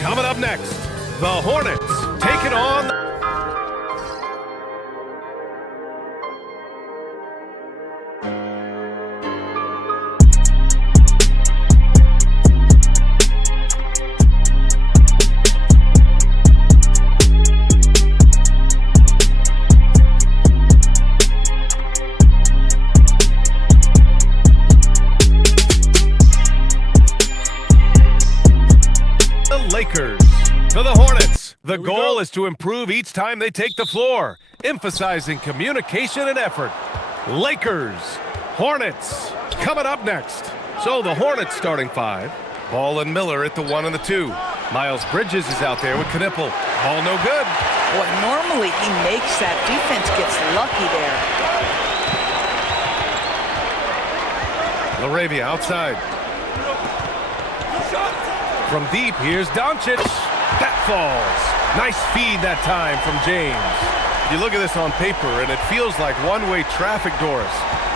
Coming up next, the Hornets taking on Lakers. For the Hornets, the goal is to improve each time they take the floor, emphasizing communication and effort. Lakers, Hornets, coming up next. So the Hornets starting five. Ball and Miller at the 1 and the 2. Miles Bridges is out there with Knipple. Ball no good. Boy, normally he makes that. Defense gets lucky there. LaRavia outside. From deep, here's Doncic. That falls. Nice feed that time from James. You look at this on paper, and it feels like one-way traffic, Doris.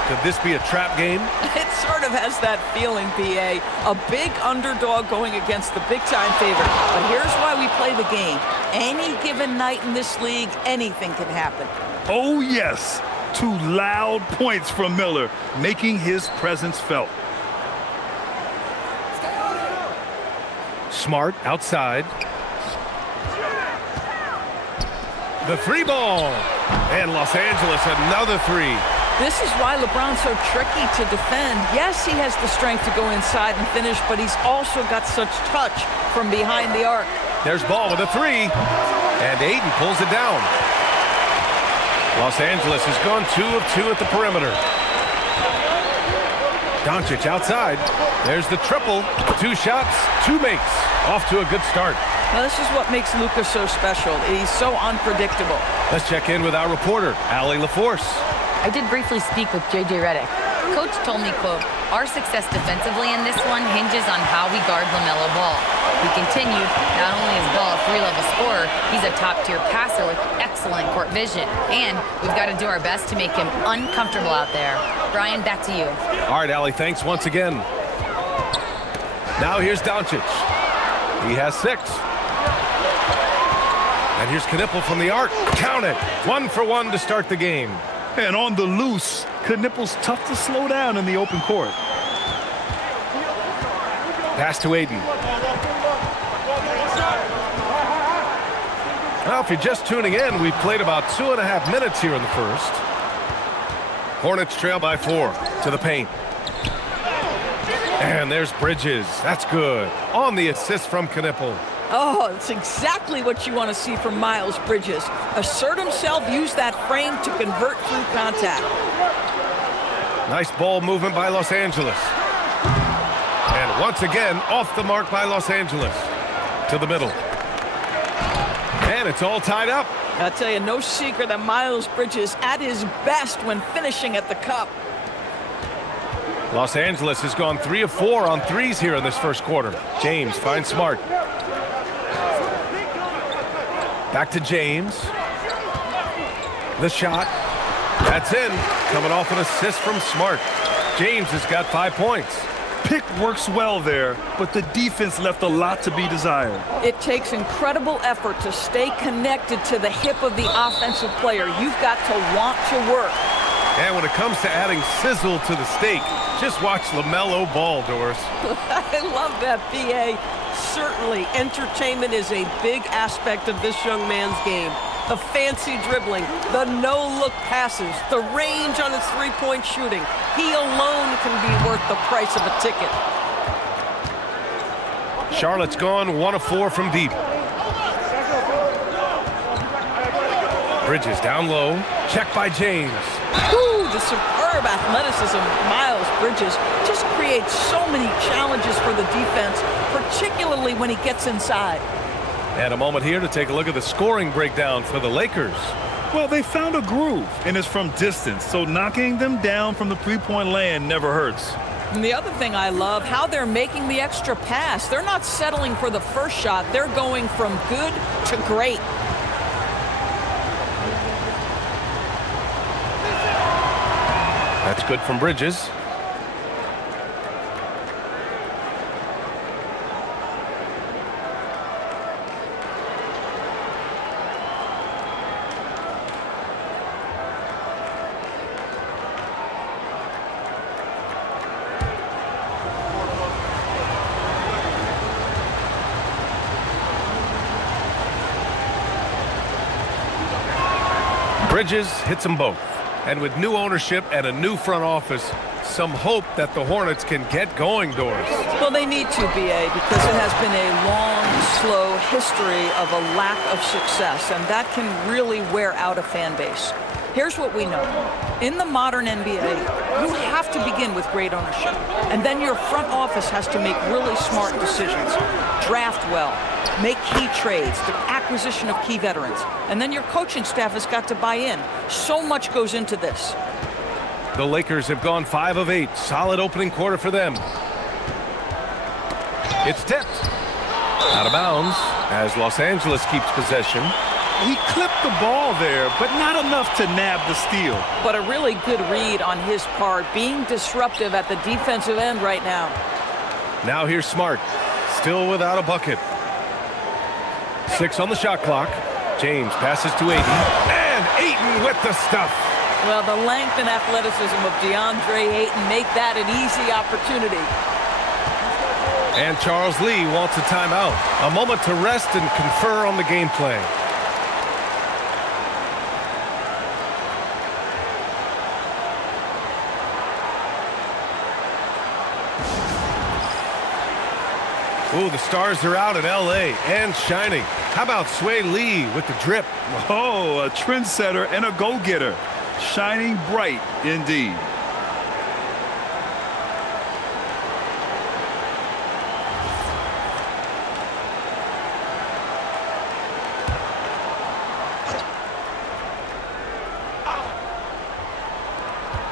Could this be a trap game? It sort of has that feeling, PA. A big underdog going against the big-time favorite. But here's why we play the game. Any given night in this league, anything can happen. Oh, yes. 2 loud points from Miller, making his presence felt. Smart outside. The 3 ball. And Los Angeles another 3. This is why LeBron's so tricky to defend. Yes, he has the strength to go inside and finish, but he's also got such touch from behind the arc. There's Ball with a 3. And Aiden pulls it down. Los Angeles has gone 2 of 2 at the perimeter. Doncic outside. There's the triple. 2 shots, 2 makes. Off to a good start. Now, this is what makes Luka so special. He's so unpredictable. Let's check in with our reporter, Allie LaForce. I did briefly speak with J.J. Redick. Coach told me, quote, "Our success defensively in this one hinges on how we guard LaMelo Ball." He continued, not only is Ball a 3-level scorer, he's a top-tier passer with excellent court vision. And we've got to do our best to make him uncomfortable out there. Brian, back to you. All right, Allie, thanks once again. Now here's Doncic. He has 6. And here's Knipple from the arc. Count it. 1 for 1 to start the game. And on the loose, Knipple's tough to slow down in the open court. Pass to Aiden. Well, if you're just tuning in, we've played about 2.5 minutes here in the first. Hornets trail by 4 to the paint. And there's Bridges. That's good. On the assist from Knipple. Oh, it's exactly what you want to see from Miles Bridges. Assert himself, use that frame to convert through contact. Nice ball movement by Los Angeles. And once again, off the mark by Los Angeles. To the middle. And it's all tied up. I'll tell you, no secret that Miles Bridges at his best when finishing at the cup. Los Angeles has gone 3 of 4 on 3s here in this first quarter. James finds Smart. Back to James. The shot. That's in. Coming off an assist from Smart. James has got 5 points. Pick works well there, but the defense left a lot to be desired. It takes incredible effort to stay connected to the hip of the offensive player. You've got to want to work. And when it comes to adding sizzle to the steak, just watch LaMelo Ball, Doris. I love that, PA. Certainly, entertainment is a big aspect of this young man's game. The fancy dribbling, the no-look passes, the range on his three-point shooting. He alone can be worth the price of a ticket. Charlotte's gone 1 of 4 from deep. Bridges down low. Check by James. Ooh, the superb athleticism of Miles Bridges just creates so many challenges for the defense, particularly when he gets inside. And a moment here to take a look at the scoring breakdown for the Lakers. Well, they found a groove, and it's from distance, so knocking them down from the three-point land never hurts. And the other thing I love, how they're making the extra pass. They're not settling for the first shot. They're going from good to great. That's good from Bridges. Bridges hits them both. And with new ownership and a new front office, some hope that the Hornets can get going, Doris. Well, they need to, B.A., because it has been a long, slow history of a lack of success, and that can really wear out a fan base. Here's what we know. In the modern NBA, you have to begin with great ownership, and then your front office has to make really smart decisions. Draft well, make key trades, the acquisition of key veterans, and then your coaching staff has got to buy in. So much goes into this. The Lakers have gone 5 of 8. Solid opening quarter for them. It's tipped. Out of bounds as Los Angeles keeps possession. He clipped the ball there, but not enough to nab the steal. But a really good read on his part, being disruptive at the defensive end right now. Now here's Smart, still without a bucket. 6 on the shot clock. James passes to Ayton, and Ayton with the stuff. Well, the length and athleticism of DeAndre Ayton make that an easy opportunity. And Charles Lee wants a timeout. A moment to rest and confer on the game plan. Ooh, the stars are out in L.A. and shining. How about Sway Lee with the drip? Oh, a trendsetter and a go-getter. Shining bright indeed.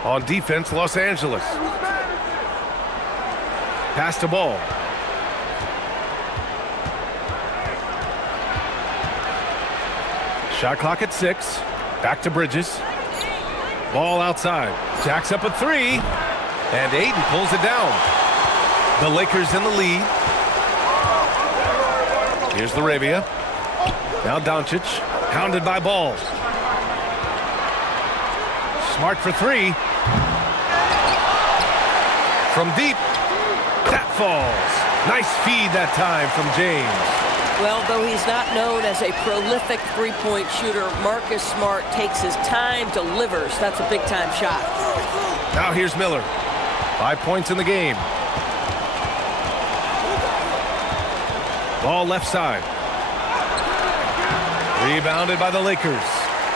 On defense, Los Angeles. Pass the ball. Shot clock at 6. Back to Bridges. Ball outside. Jacks up a 3. And Ayton pulls it down. The Lakers in the lead. Here's Laravia. Now Doncic. Hounded by Ball. Smart for 3. From deep. That falls. Nice feed that time from James. Well, though he's not known as a prolific three-point shooter, Marcus Smart takes his time, delivers. That's a big-time shot. Now here's Miller. 5 points in the game. Ball left side. Rebounded by the Lakers.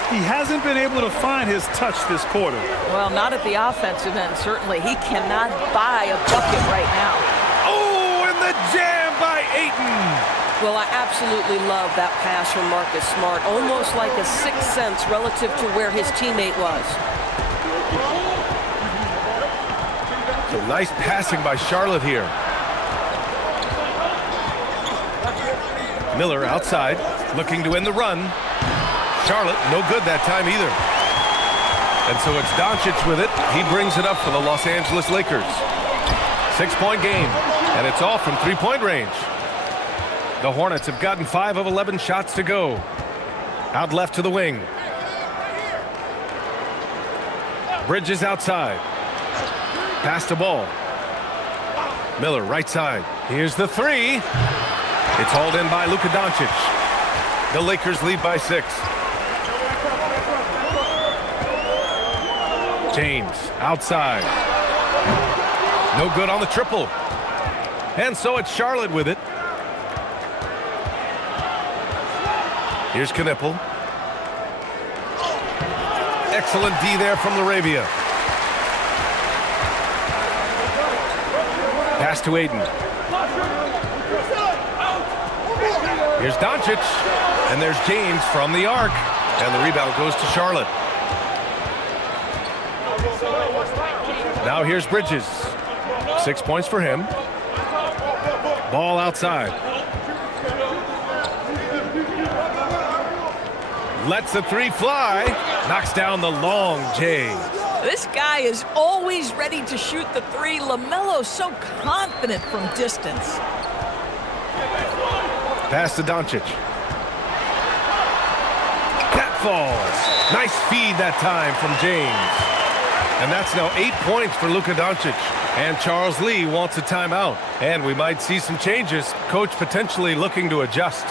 He hasn't been able to find his touch this quarter. Well, not at the offensive end, certainly. He cannot buy a bucket right now. Oh, and the jam by Ayton. Well, I absolutely love that pass from Marcus Smart, almost like a sixth sense relative to where his teammate was. So nice passing by Charlotte here. Miller outside, looking to end the run. Charlotte, no good that time either. And so it's Doncic with it. He brings it up for the Los Angeles Lakers. 6-point game, and it's off from three-point range. The Hornets have gotten 5 of 11 shots to go. Out left to the wing. Bridges outside. Pass the ball. Miller right side. Here's the 3. It's hauled in by Luka Doncic. The Lakers lead by 6. James outside. No good on the triple. And so it's Charlotte with it. Here's Knipple. Excellent D there from Laravia. Pass to Ayton. Here's Doncic. And there's James from the arc. And the rebound goes to Charlotte. Now here's Bridges. 6 points for him. Ball outside. Lets the 3 fly. Knocks down the long J. This guy is always ready to shoot the 3. LaMelo's so confident from distance. Pass to Doncic. That falls. Nice feed that time from James. And that's now 8 points for Luka Doncic. And Charles Lee wants a timeout. And we might see some changes. Coach potentially looking to adjust.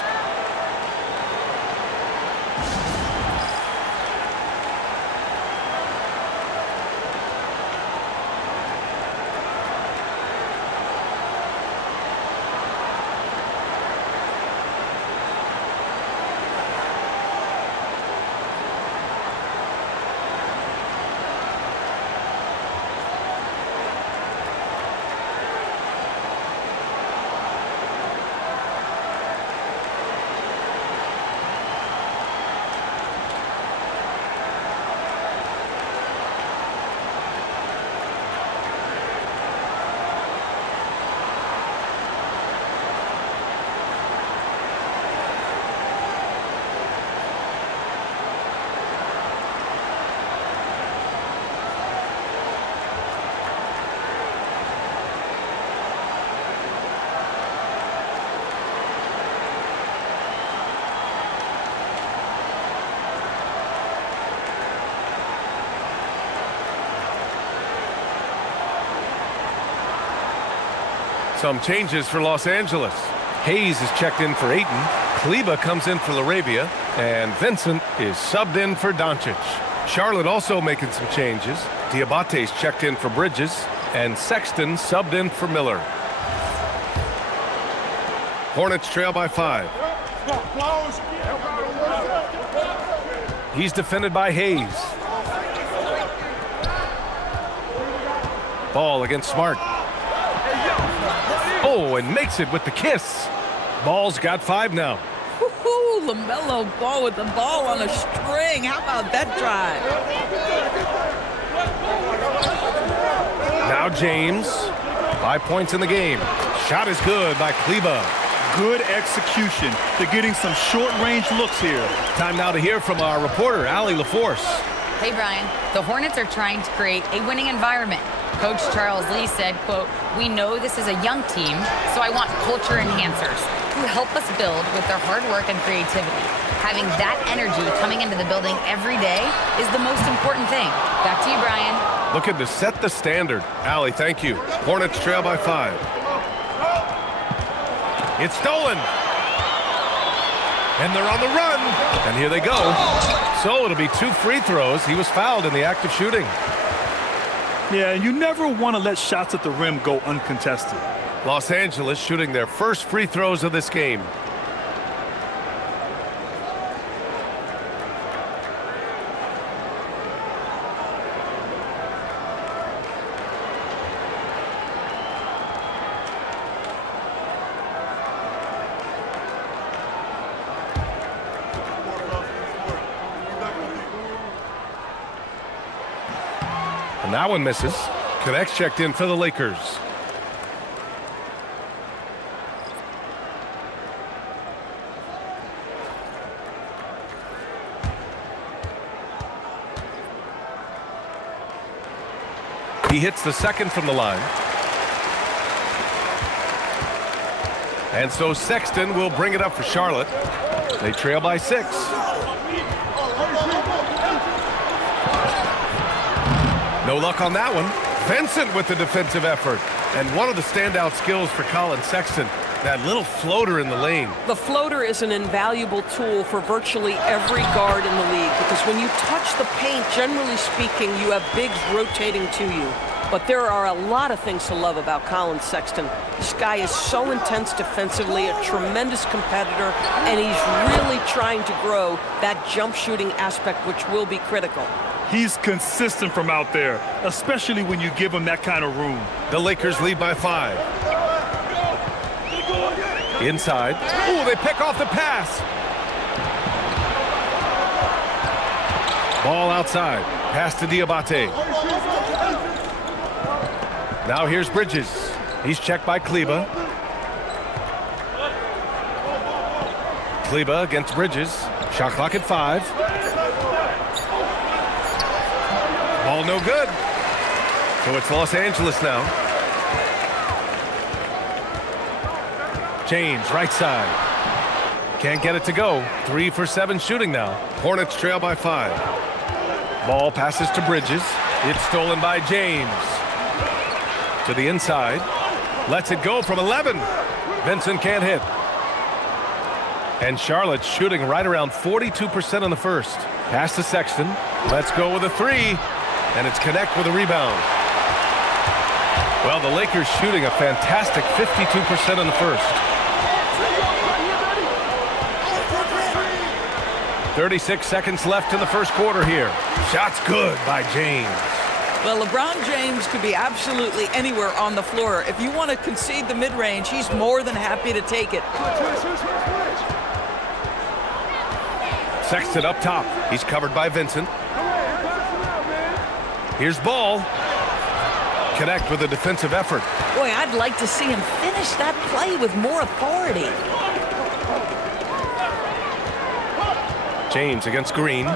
Some changes for Los Angeles. Hayes is checked in for Ayton. Kleba comes in for Laravia. And Vincent is subbed in for Doncic. Charlotte also making some changes. Diabate's checked in for Bridges. And Sexton subbed in for Miller. Hornets trail by 5. He's defended by Hayes. Ball against Smart. Oh, and makes it with the kiss. Ball's got 5 now. Woohoo! LaMelo Ball with the ball on a string. How about that drive? Now James. 5 points in the game. Shot is good by Kleba. Good execution. They're getting some short-range looks here. Time now to hear from our reporter, Allie LaForce. Hey, Brian. The Hornets are trying to create a winning environment. Coach Charles Lee said, quote, "We know this is a young team, so I want culture enhancers who help us build with their hard work and creativity. Having that energy coming into the building every day is the most important thing." Back to you, Brian. Looking to set the standard. Allie, thank you. Hornets trail by 5. It's stolen. And they're on the run. And here they go. So it'll be 2 free throws. He was fouled in the act of shooting. Yeah, and you never want to let shots at the rim go uncontested. Los Angeles shooting their first free throws of this game. And that one misses. Connects checked in for the Lakers. He hits the second from the line. And so Sexton will bring it up for Charlotte. They trail by 6. No luck on that one. Vincent with the defensive effort. And one of the standout skills for Colin Sexton, that little floater in the lane. The floater is an invaluable tool for virtually every guard in the league because when you touch the paint, generally speaking, you have bigs rotating to you. But there are a lot of things to love about Colin Sexton. This guy is so intense defensively, a tremendous competitor, and he's really trying to grow that jump shooting aspect, which will be critical. He's consistent from out there, especially when you give him that kind of room. The Lakers lead by 5. Inside. Ooh, they pick off the pass. Ball outside. Pass to Diabate. Now here's Bridges. He's checked by Kleba. Kleba against Bridges. Shot clock at 5. Ball no good. So it's Los Angeles now. James, right side. Can't get it to go. 3 for 7 shooting now. Hornets trail by 5. Ball passes to Bridges. It's stolen by James. To the inside. Lets it go from 11. Vincent can't hit. And Charlotte shooting right around 42% in the first. Pass to Sexton. Let's go with a 3. And it's connect with a rebound. Well, the Lakers shooting a fantastic 52% in the first. 36 seconds left in the first quarter here. Shot's good by James. Well, LeBron James could be absolutely anywhere on the floor. If you want to concede the mid-range, he's more than happy to take it. Sexton up top. He's covered by Vincent. Here's Ball. Connect with a defensive effort. Boy, I'd like to see him finish that play with more authority. James against Green.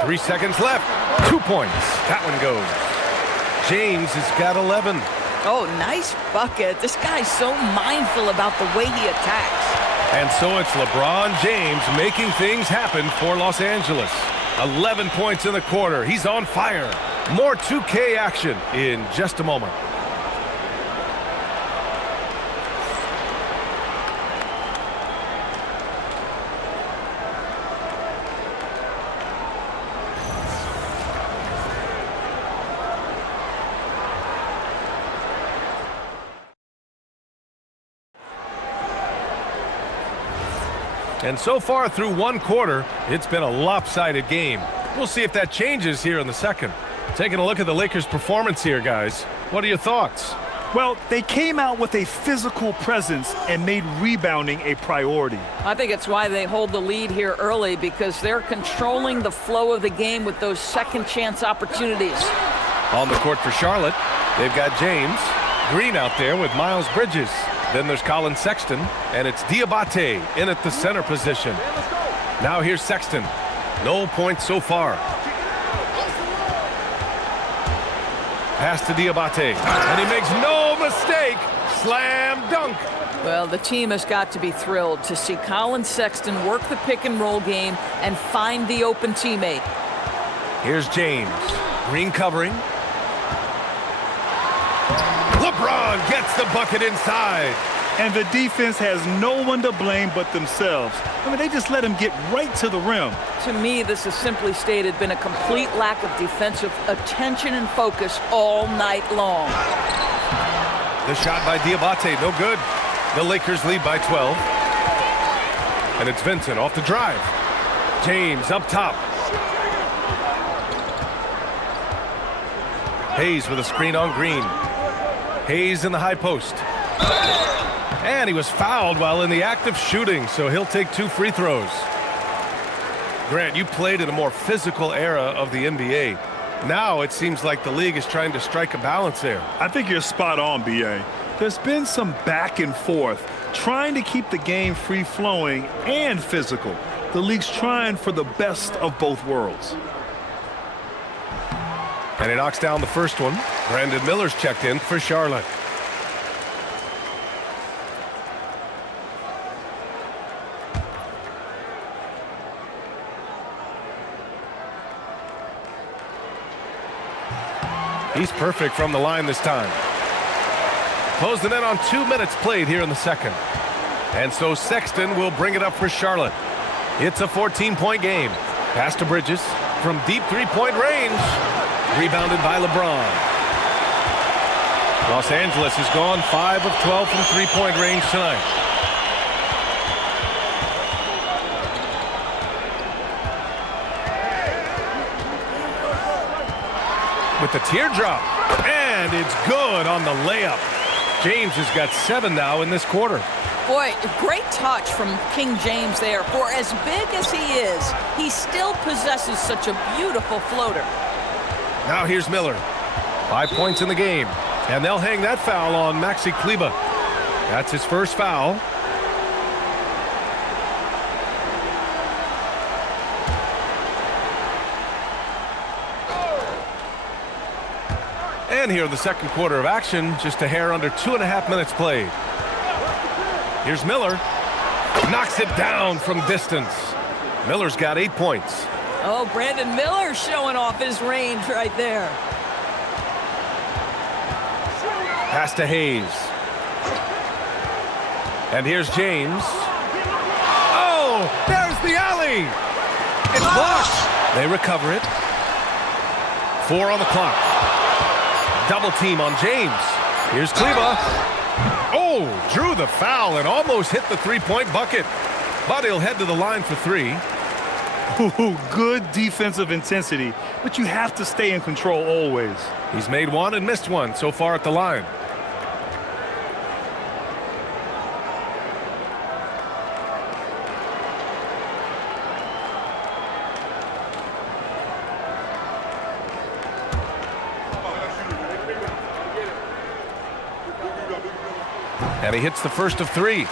3 seconds left. 2 points. That one goes. James has got 11. Oh, nice bucket. This guy's so mindful about the way he attacks. And so it's LeBron James making things happen for Los Angeles. 11 points in the quarter. He's on fire. More 2K action in just a moment. And so far through one quarter, it's been a lopsided game. We'll see if that changes here in the second. Taking a look at the Lakers' performance here, guys. What are your thoughts? Well, they came out with a physical presence and made rebounding a priority. I think it's why they hold the lead here early, because they're controlling the flow of the game with those second chance opportunities. On the court for Charlotte, they've got James Green out there with Miles Bridges. Then there's Colin Sexton, and it's Diabate in at the center position. Now here's Sexton. No points so far. Pass to Diabate, and he makes no mistake. Slam dunk. Well, the team has got to be thrilled to see Colin Sexton work the pick and roll game and find the open teammate. Here's James. Green covering. LeBron gets the bucket inside. And the defense has no one to blame but themselves. I mean, they just let him get right to the rim. To me, this has simply stated been a complete lack of defensive attention and focus all night long. The shot by Diabate, no good. The Lakers lead by 12. And it's Vincent off the drive. James up top. Hayes with a screen on Green. Hayes in the high post. And he was fouled while in the act of shooting, so he'll take 2 free throws. Grant, you played in a more physical era of the NBA. Now it seems like the league is trying to strike a balance there. I think you're spot on, B.A. There's been some back and forth, trying to keep the game free-flowing and physical. The league's trying for the best of both worlds. And he knocks down the first one. Brandon Miller's checked in for Charlotte. He's perfect from the line this time. Closing in on 2 minutes played here in the second. And so Sexton will bring it up for Charlotte. It's a 14-point game. Pass to Bridges from deep three-point range. Rebounded by LeBron. Los Angeles has gone 5 of 12 from three-point range tonight. With the teardrop, and it's good on the layup. James has got 7 now in this quarter. Boy, great touch from King James there. For as big as he is, he still possesses such a beautiful floater. Now here's Miller. 5 points in the game, and they'll hang that foul on Maxi Kleber. That's his first foul. And here in the second quarter of action, just a hair under 2.5 minutes played. Here's Miller. Knocks it down from distance. Miller's got 8 points. Oh, Brandon Miller showing off his range right there. Pass to Hayes. And here's James. Oh, there's the alley. It's blocked. They recover it. 4 on the clock. Double team on James. Here's Kleber. Oh, drew the foul and almost hit the three-point bucket. But he'll head to the line for 3. Ooh, good defensive intensity, but you have to stay in control always. He's made 1 and missed 1 so far at the line. And he hits the first of 3.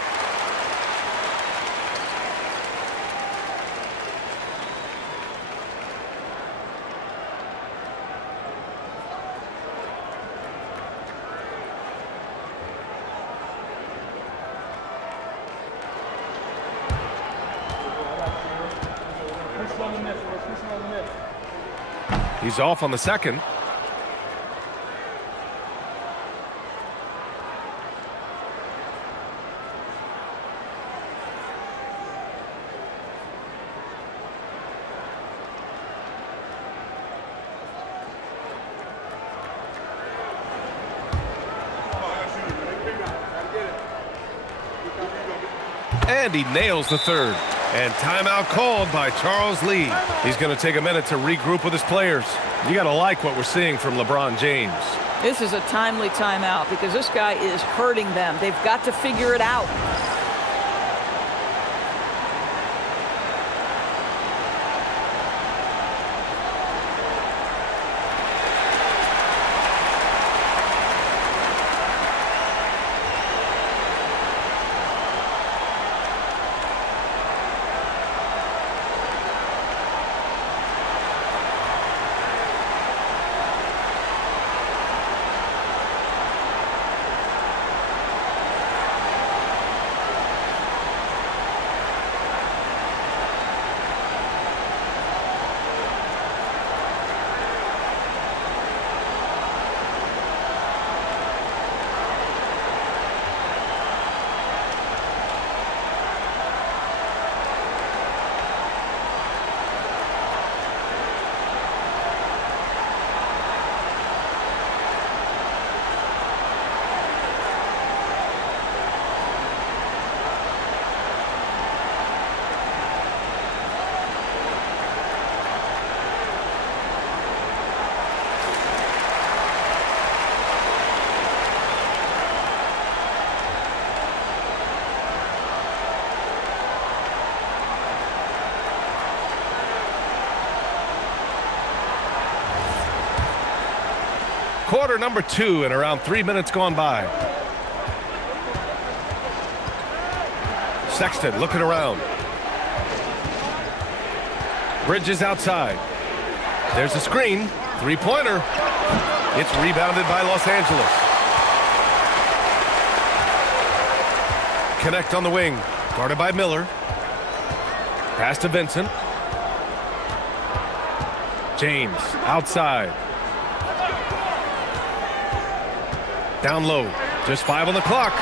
He's off on the second. And he nails the third. And timeout called by Charles Lee. He's going to take a minute to regroup with his players. You got to like what we're seeing from LeBron James. This is a timely timeout because this guy is hurting them. They've got to figure it out. Quarter number 2 and around 3 minutes gone by. Sexton looking around. Bridges outside. There's a screen. Three-pointer. It's rebounded by Los Angeles. Connect on the wing. Guarded by Miller. Pass to Vincent. James outside. Down low. Just 5 on the clock.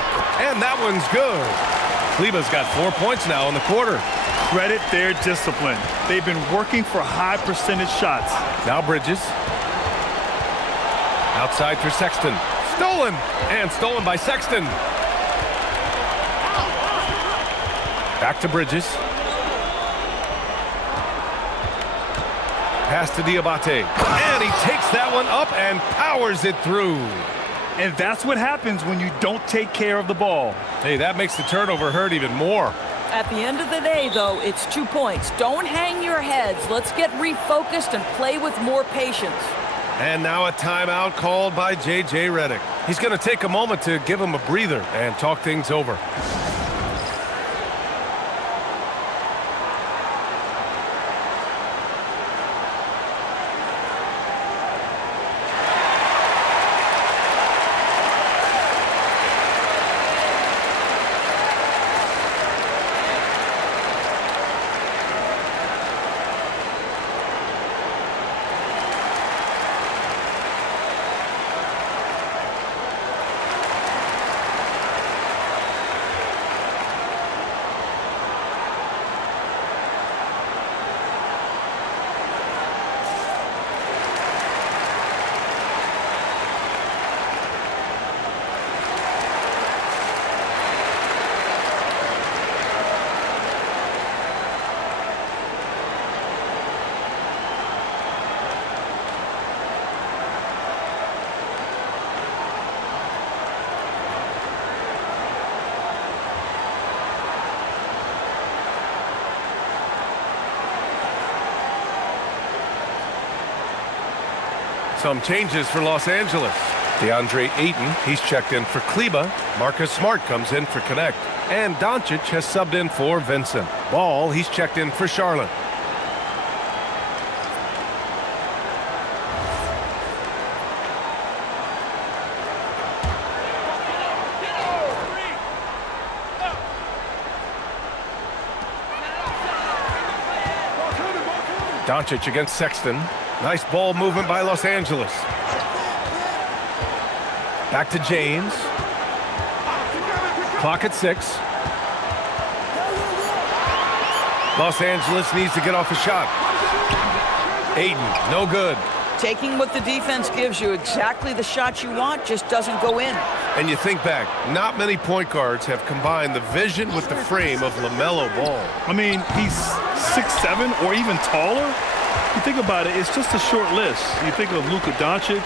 And that one's good. Kleber's got 4 points now in the quarter. Credit their discipline. They've been working for high percentage shots. Now Bridges. Outside for Sexton. Stolen. And stolen by Sexton. Back to Bridges. Pass to Diabate. And he takes that one up and powers it through. And that's what happens when you don't take care of the ball. Hey, that makes the turnover hurt even more. At the end of the day, though, it's 2 points. Don't hang your heads. Let's get refocused and play with more patience. And now a timeout called by J.J. Redick. He's going to take a moment to give him a breather and talk things over. Some changes for Los Angeles. DeAndre Ayton, he's checked in for Kleber. Marcus Smart comes in for Connect. And Doncic has subbed in for Vincent. Ball, he's checked in for Charlotte. Doncic against Sexton. Nice ball movement by Los Angeles. Back to James. Clock at 6. Los Angeles needs to get off a shot. Ayton, no good. Taking what the defense gives you, exactly the shot you want, just doesn't go in. And you think back, not many point guards have combined the vision with the frame of LaMelo Ball. I mean, he's 6'7" or even taller. You think about it, it's just a short list. You think of Luka Doncic,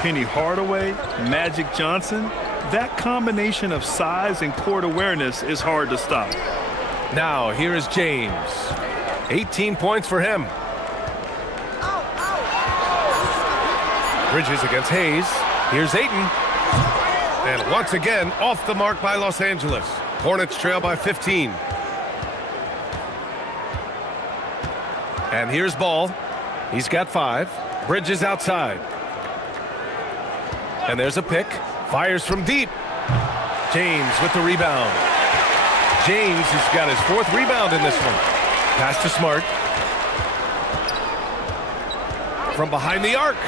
Penny Hardaway, Magic Johnson. That combination of size and court awareness is hard to stop. Now, here is James. 18 points for him. Bridges against Hayes. Here's Ayton. And once again, off the mark by Los Angeles. Hornets trail by 15. And here's Ball. He's got 5. Bridges outside. And there's a pick. Fires from deep. James with the rebound. James has got his 4th rebound in this one. Pass to Smart. From behind the arc.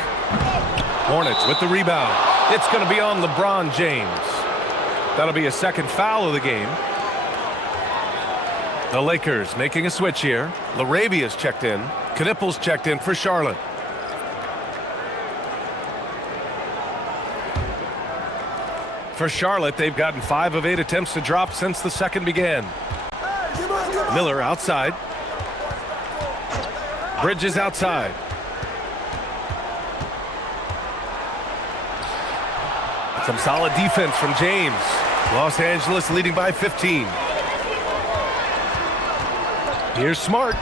Hornets with the rebound. It's going to be on LeBron James. That'll be a 2nd foul of the game. The Lakers making a switch here. Larabia's checked in. Knippel's checked in for Charlotte. For Charlotte, they've gotten 5 of 8 attempts to drop since the second began. Miller outside. Bridges outside. Some solid defense from James. Los Angeles leading by 15. Here's Smart.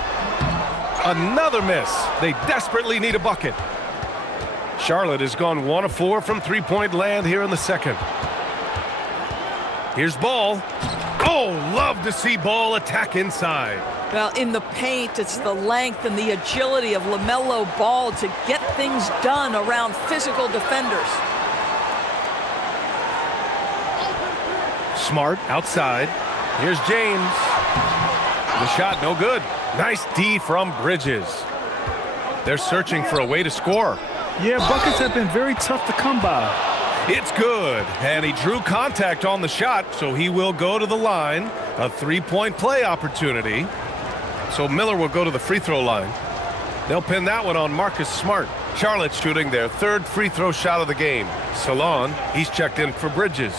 Another miss. They desperately need a bucket. Charlotte has gone 1 of 4 from three-point land here in the second. Here's Ball. Oh, love to see Ball attack inside. Well, in the paint, it's the length and the agility of LaMelo Ball to get things done around physical defenders. Smart outside. Here's James. The shot no good. Nice D from Bridges. They're searching for a way to score. Yeah, buckets have been very tough to come by. It's good, and he drew contact on the shot, so he will go to the line. A 3-point play opportunity. So Miller will go to the free throw line. They'll pin that one on Marcus Smart. Charlotte's shooting their 3rd free throw shot of the game. Salon, he's checked in for Bridges.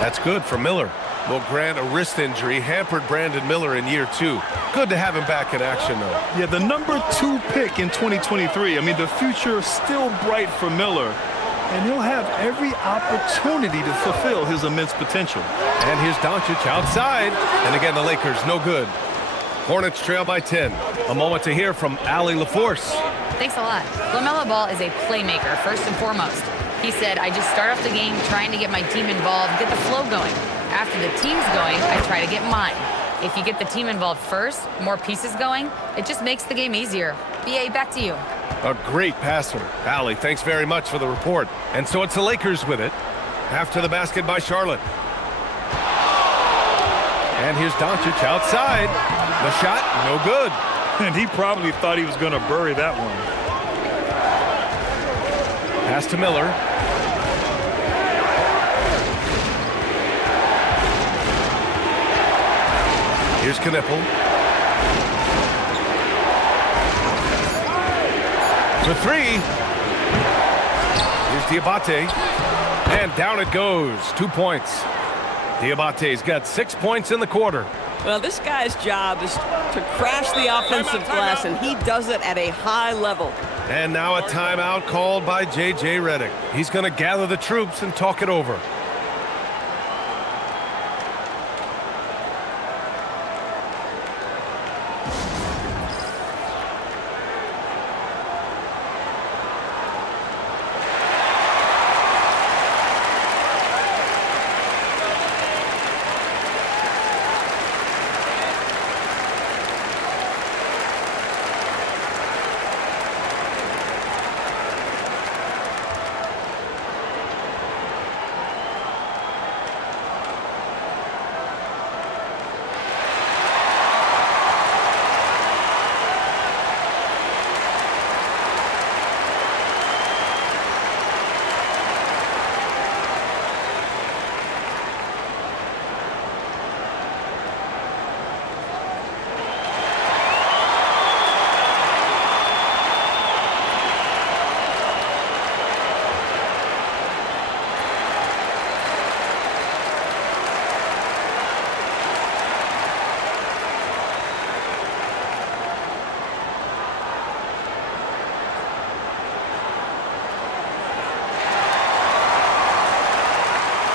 That's good for Miller. Will grant a wrist injury hampered Brandon Miller in year 2. Good to have him back in action, though. Yeah, the number 2 pick in 2023. I mean, the future is still bright for Miller, and he'll have every opportunity to fulfill his immense potential. And here's Doncic outside. And again, the Lakers no good. Hornets trail by 10. A moment to hear from Allie LaForce. Thanks a lot. LaMelo Ball is a playmaker, first and foremost. He said, I just start off the game trying to get my team involved, get the flow going. After the team's going, I try to get mine. If you get the team involved first, more pieces going, it just makes the game easier. BA, back to you. A great passer. Allie, thanks very much for the report. And so it's the Lakers with it. After the basket by Charlotte. And here's Doncic outside. The shot, no good. And he probably thought he was going to bury that one. Pass to Miller. Here's Knippel. For 3. Here's Diabate. And down it goes. 2 points. Diabate's got 6 points in the quarter. Well, this guy's job is to crash the offensive glass, and he does it at a high level. And now a timeout called by J.J. Redick. He's going to gather the troops and talk it over.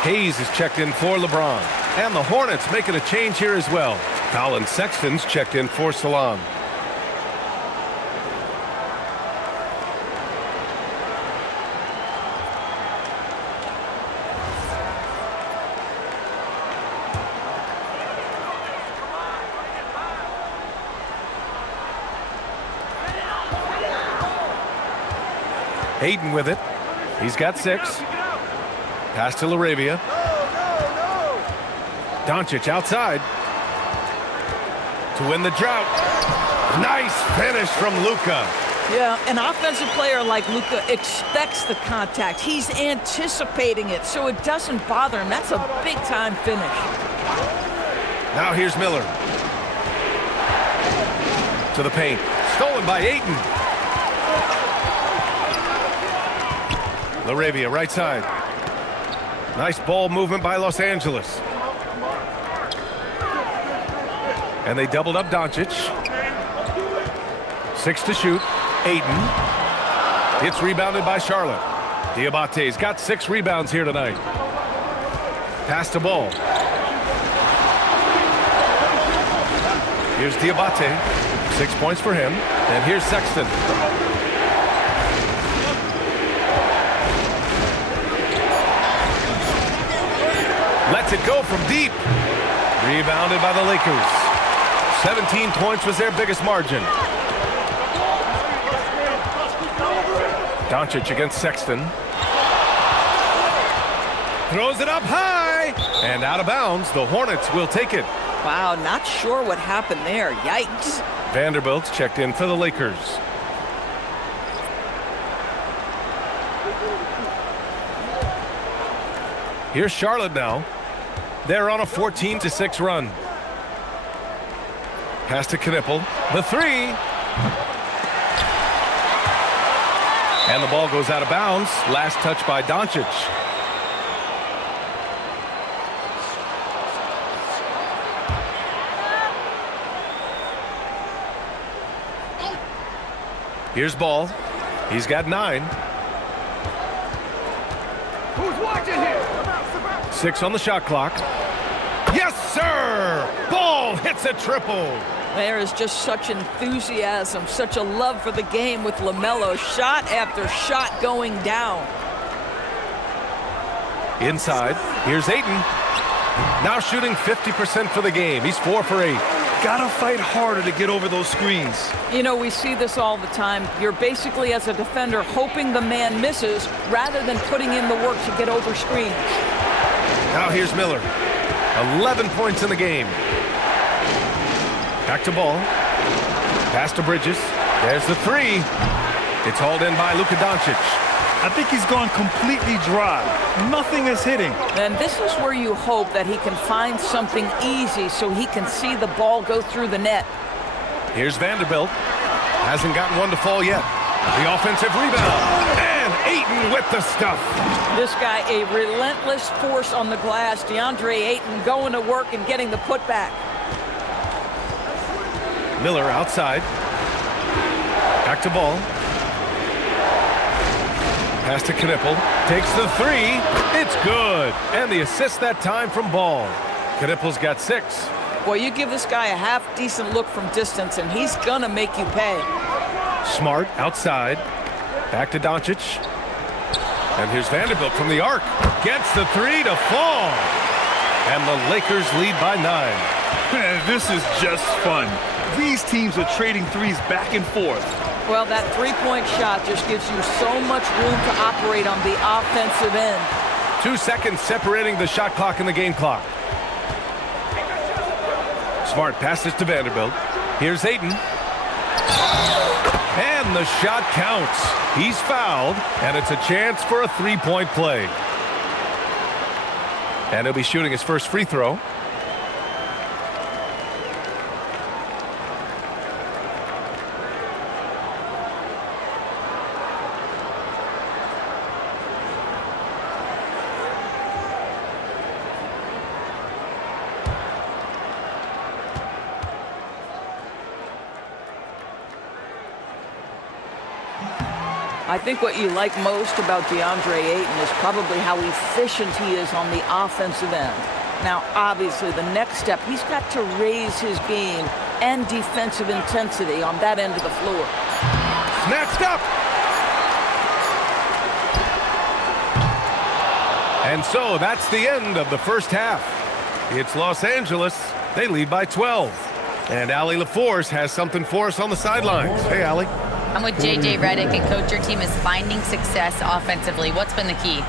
Hayes is checked in for LeBron. And the Hornets making a change here as well. Colin Sexton's checked in for Salam. Hayden with it. He's got 6. Pass to Laravia. Doncic outside to win the drought. Nice finish from Luka. Yeah, an offensive player like Luka expects the contact. He's anticipating it, so it doesn't bother him. That's a big-time finish. Now here's Miller. To the paint. Stolen by Ayton. Laravia, right side. Nice ball movement by Los Angeles. And they doubled up Doncic. 6 to shoot. Ayton. It's rebounded by Charlotte. Diabate's got 6 rebounds here tonight. Pass to Ball. Here's Diabate. 6 points for him. And here's Sexton. Lets it go from deep. Rebounded by the Lakers. 17 points was their biggest margin. Doncic against Sexton. Throws it up high. And out of bounds. The Hornets will take it. Wow, not sure what happened there. Yikes. Vanderbilt's checked in for the Lakers. Here's Charlotte now. They're on a 14-6 run. Pass to Knippel. The 3. And the ball goes out of bounds. Last touch by Doncic. Here's Ball. He's got 9. Who's watching here? 6 on the shot clock. Yes, sir! Ball hits a triple. There is just such enthusiasm, such a love for the game with LaMelo. Shot after shot going down. Inside. Here's Ayton. Now shooting 50% for the game. He's 4 for 8. Gotta fight harder to get over those screens. You know, we see this all the time. You're basically, as a defender, hoping the man misses rather than putting in the work to get over screens. Now here's Miller. 11 points in the game. Back to Ball. Pass to Bridges. There's the 3. It's hauled in by Luka Doncic. I think he's gone completely dry. Nothing is hitting. And this is where you hope that he can find something easy so he can see the ball go through the net. Here's Vanderbilt. Hasn't gotten one to fall yet. The offensive rebound. And Ayton with the stuff. This guy, a relentless force on the glass. DeAndre Ayton going to work and getting the putback. Miller outside. Back to Ball. Pass to Knippel. Takes the 3. It's good. And the assist that time from Ball. Knippel's got 6. Boy, you give this guy a half-decent look from distance, and he's going to make you pay. Smart outside. Back to Doncic. And here's Vanderbilt from the arc. Gets the 3 to fall. And the Lakers lead by 9. This is just fun. These teams are trading threes back and forth. Well, that three-point shot just gives you so much room to operate on the offensive end. 2 seconds separating the shot clock and the game clock. Smart passes to Vanderbilt. Here's Ayton. And the shot counts. He's fouled, and it's a chance for a 3-point play. And he'll be shooting his first free throw. I think what you like most about DeAndre Ayton is probably how efficient he is on the offensive end. Now, obviously, the next step, he's got to raise his game and defensive intensity on that end of the floor. Snatched up. And so that's the end of the first half. It's Los Angeles. They lead by 12. And Allie LaForce has something for us on the sidelines. Hey, Allie. I'm with JJ Redick, and Coach, your team is finding success offensively. What's been the key?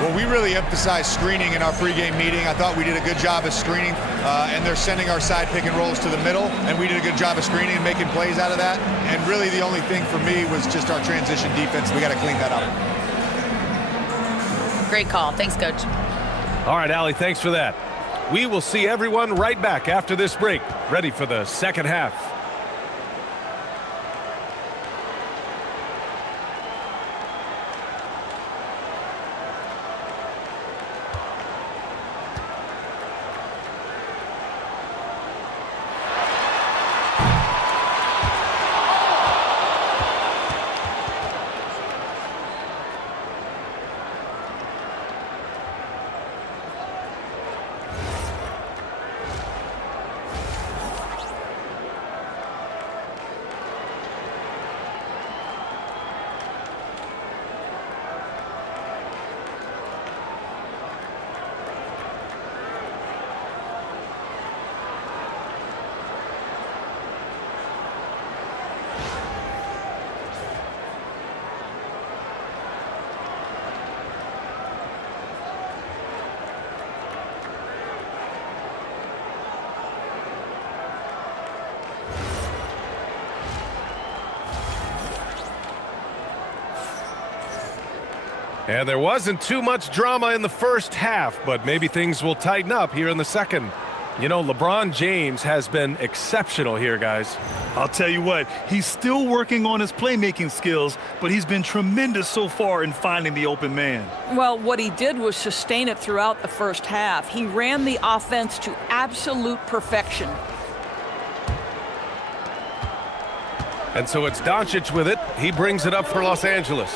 Well, we really emphasized screening in our pregame meeting. I thought we did a good job of screening, and they're sending our side pick and rolls to the middle, and we did a good job of screening and making plays out of that. And really the only thing for me was just our transition defense. We got to clean that up. Great call. Thanks, Coach. All right, Allie, thanks for that. We will see everyone right back after this break, ready for the second half. And there wasn't too much drama in the first half, but maybe things will tighten up here in the second. You know, LeBron James has been exceptional here, guys. I'll tell you what, he's still working on his playmaking skills, but he's been tremendous so far in finding the open man. Well, what he did was sustain it throughout the first half. He ran the offense to absolute perfection. And so it's Doncic with it. He brings it up for Los Angeles.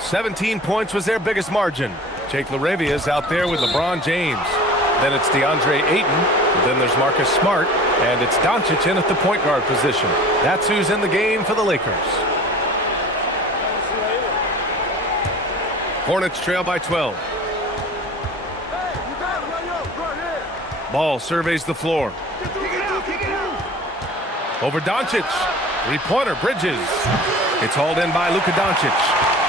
17 points was their biggest margin. Jake LaRavia is out there with LeBron James. Then it's DeAndre Ayton. Then there's Marcus Smart. And it's Doncic in at the point guard position. That's who's in the game for the Lakers. Hornets trail by 12. Ball surveys the floor. Over Doncic. Three-pointer, Bridges. It's hauled in by Luka Doncic.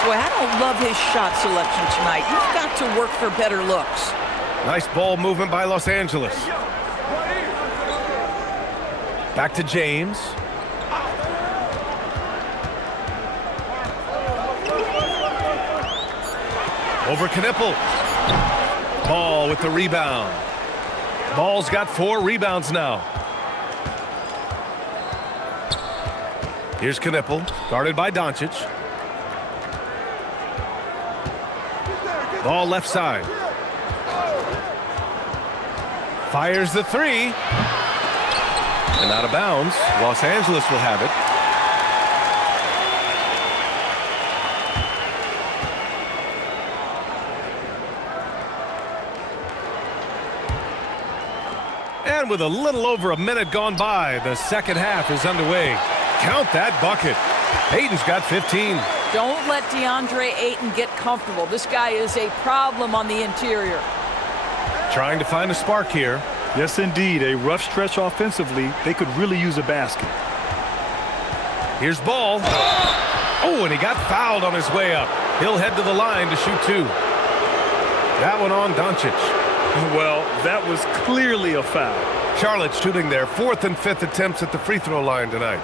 Boy, I don't love his shot selection tonight. You've got to work for better looks. Nice ball movement by Los Angeles. Back to James. Over Knipple. Ball with the rebound. Ball's got 4 rebounds now. Here's Knipple, guarded by Doncic. Ball left side. Fires the 3. And out of bounds. Los Angeles will have it. And with a little over a minute gone by, the second half is underway. Count that bucket. Ayton's got 15. Don't let DeAndre Ayton get comfortable. This guy is a problem on the interior. Trying to find a spark here. Yes, indeed. A rough stretch offensively. They could really use a basket. Here's Ball. Oh, and he got fouled on his way up. He'll head to the line to shoot 2. That one on Doncic. Well, that was clearly a foul. Charlotte shooting their 4th and 5th attempts at the free throw line tonight.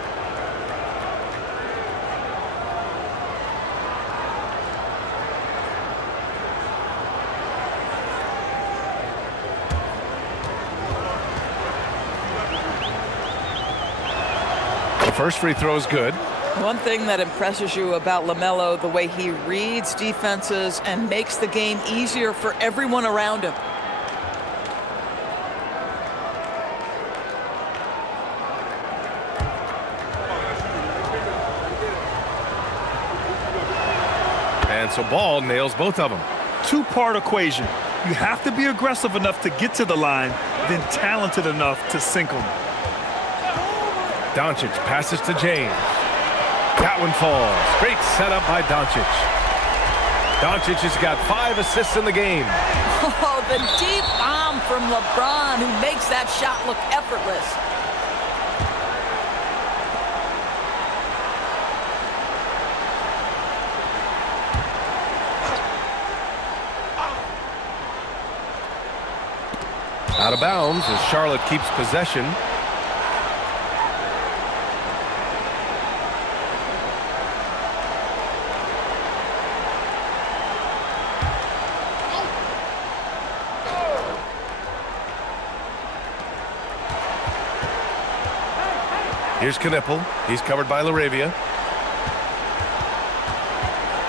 First free throw is good. One thing that impresses you about LaMelo, the way he reads defenses and makes the game easier for everyone around him. And so Ball nails both of them. Two-part equation. You have to be aggressive enough to get to the line, then talented enough to sink them. Doncic passes to James. That one falls. Great setup by Doncic. Doncic has got 5 assists in the game. Oh, the deep bomb from LeBron, who makes that shot look effortless. Out of bounds as Charlotte keeps possession. Here's Knipple. He's covered by LaRavia.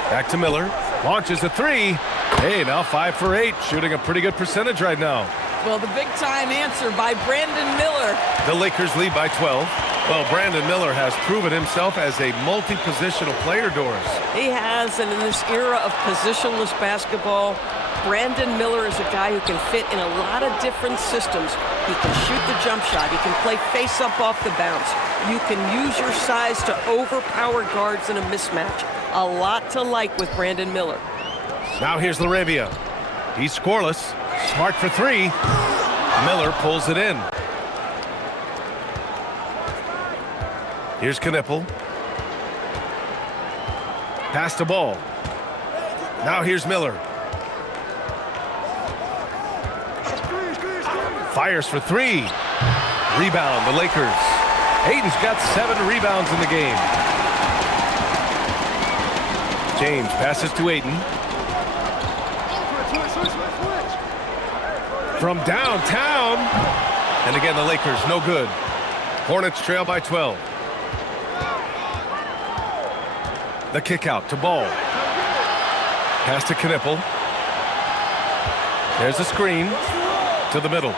Back to Miller. Launches a 3. Hey, now 5 for 8. Shooting a pretty good percentage right now. Well, the big-time answer by Brandon Miller. The Lakers lead by 12. Well, Brandon Miller has proven himself as a multi-positional player, Doris. He has, and in this era of positionless basketball, Brandon Miller is a guy who can fit in a lot of different systems. He can shoot the jump shot. He can play face-up off the bounce. You can use your size to overpower guards in a mismatch. A lot to like with Brandon Miller. Now here's LaRavia. He's scoreless. Smart for 3. Miller pulls it in. Here's Knipple. Pass to Ball. Now here's Miller. Fires for 3. Rebound, the Lakers. Hayden's got 7 rebounds in the game. James passes to Ayton. From downtown. And again, the Lakers, no good. Hornets trail by 12. The kick out to Ball. Pass to Knipple. There's a screen to the middle.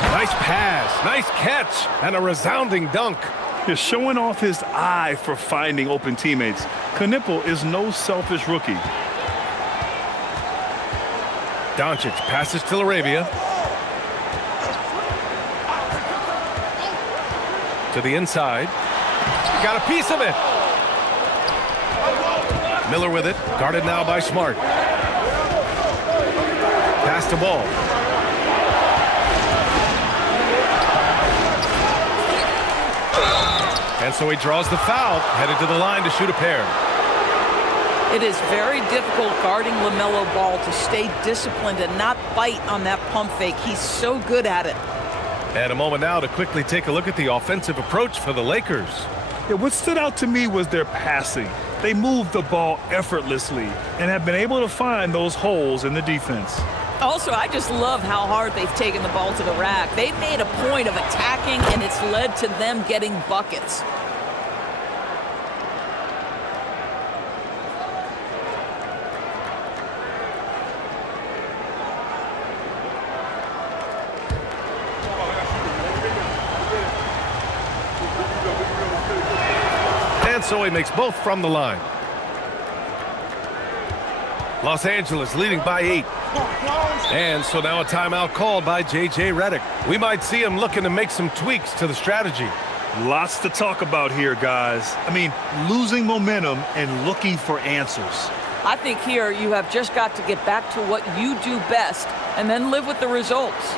Nice pass, nice catch, and a resounding dunk. He's showing off his eye for finding open teammates. Knipple is no selfish rookie. Doncic passes to LaRavia. To the inside. Got a piece of it. Miller with it. Guarded now by Smart. Pass to Ball. And so he draws the foul. Headed to the line to shoot a pair. It is very difficult guarding LaMelo Ball to stay disciplined and not bite on that pump fake. He's so good at it. And a moment now to quickly take a look at the offensive approach for the Lakers. Yeah, what stood out to me was their passing. They moved the ball effortlessly and have been able to find those holes in the defense. Also, I just love how hard they've taken the ball to the rack. They've made a point of attacking, and it's led to them getting buckets. And so he makes both from the line. Los Angeles leading by 8. And so now a timeout called by J.J. Redick. We might see him looking to make some tweaks to the strategy. Lots to talk about here, guys. I mean, losing momentum and looking for answers. I think here you have just got to get back to what you do best and then live with the results.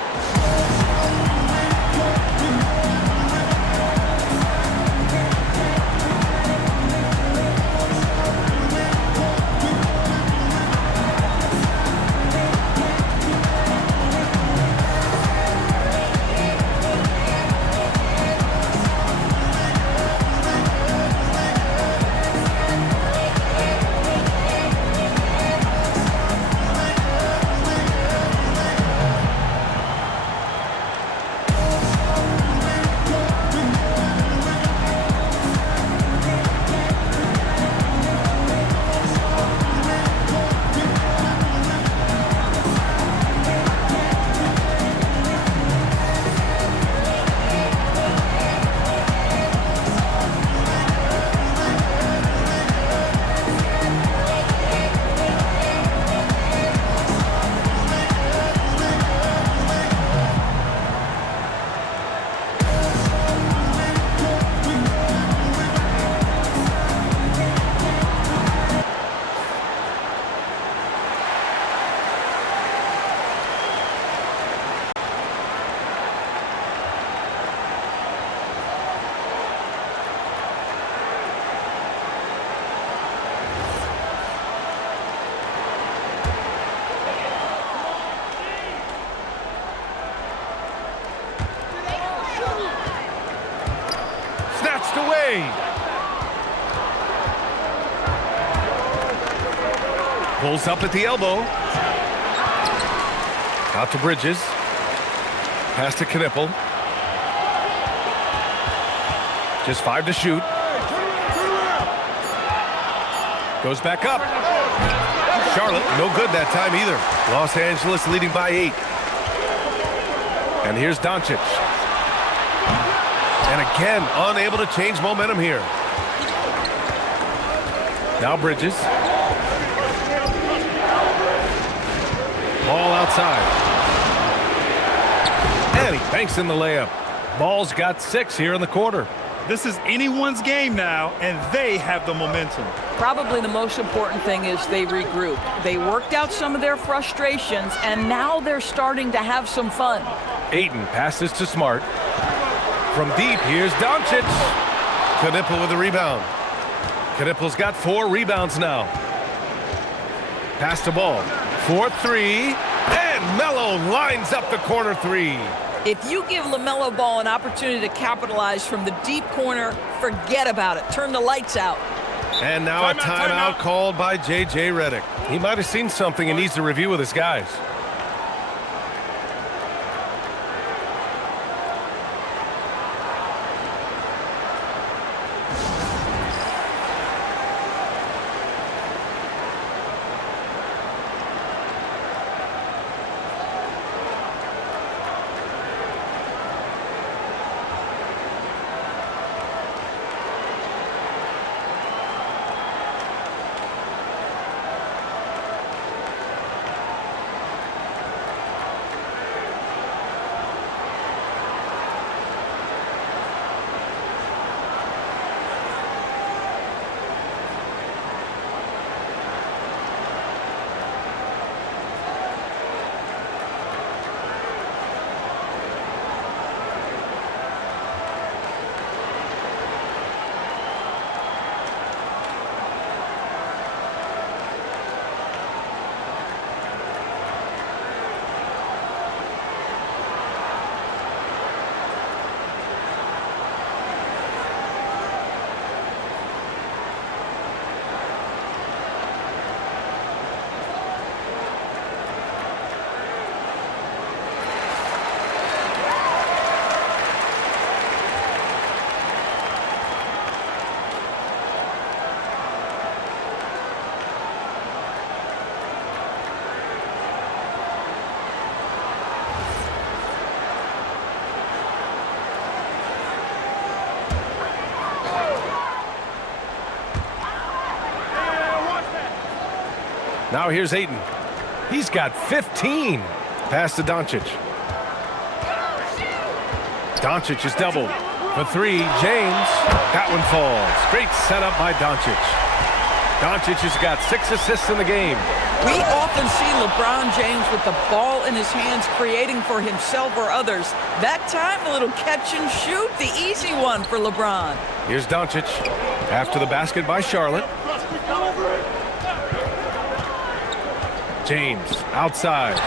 Pulls up at the elbow. Out to Bridges. Pass to Knipple. Just 5 to shoot. Goes back up. Charlotte, no good that time either. Los Angeles leading by 8. And here's Doncic. And again, unable to change momentum here. Now Bridges. Ball outside. And he banks in the layup. Ball's got 6 here in the quarter. This is anyone's game now, and they have the momentum. Probably the most important thing is they regroup. They worked out some of their frustrations, and now they're starting to have some fun. Ayton passes to Smart. From deep, here's Doncic. Knipple with the rebound. Knipple's got 4 rebounds now. Pass the ball. 4-3. And Melo lines up the corner 3. If you give LaMelo Ball an opportunity to capitalize from the deep corner, forget about it. Turn the lights out. And now a timeout called by J.J. Redick. He might have seen something and needs to review with his guys. Now here's Ayton. He's got 15. Pass to Doncic. Doncic is doubled. For 3, James. That one falls. Great setup by Doncic. Doncic has got 6 assists in the game. We often see LeBron James with the ball in his hands creating for himself or others. That time, a little catch and shoot, the easy one for LeBron. Here's Doncic. After the basket by Charlotte. James outside.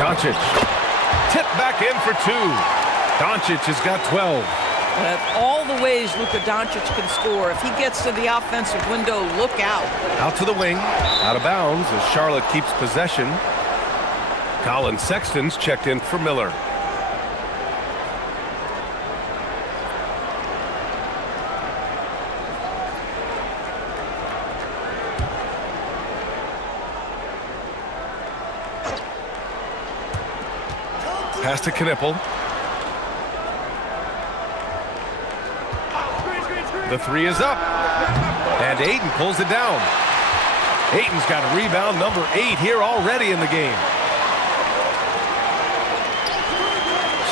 Doncic. Tip back in for 2. Doncic has got 12. That's all the ways Luka Doncic can score. If he gets to the offensive window, look out. Out to the wing. Out of bounds as Charlotte keeps possession. Colin Sexton's checked in for Miller. Pass to Knipple. The 3 is up. And Ayton pulls it down. Ayton's got a rebound, number 8 here already in the game.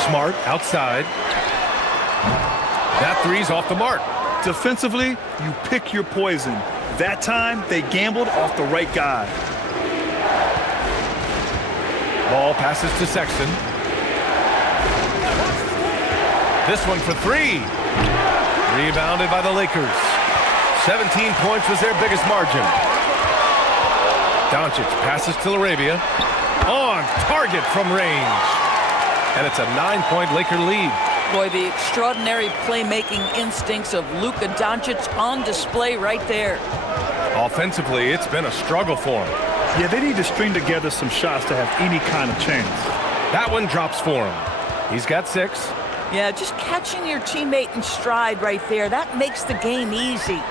Smart outside. That 3's off the mark. Defensively, you pick your poison. That time, they gambled off the right guy. Ball passes to Sexton. This one for 3. Rebounded by the Lakers. 17 points was their biggest margin. Doncic passes to Arabia. On target from range. And it's a 9-point Laker lead. Boy, the extraordinary playmaking instincts of Luka Doncic on display right there. Offensively, it's been a struggle for him. Yeah, they need to string together some shots to have any kind of chance. That one drops for him. He's got 6. Yeah, just catching your teammate in stride right there, that makes the game easy.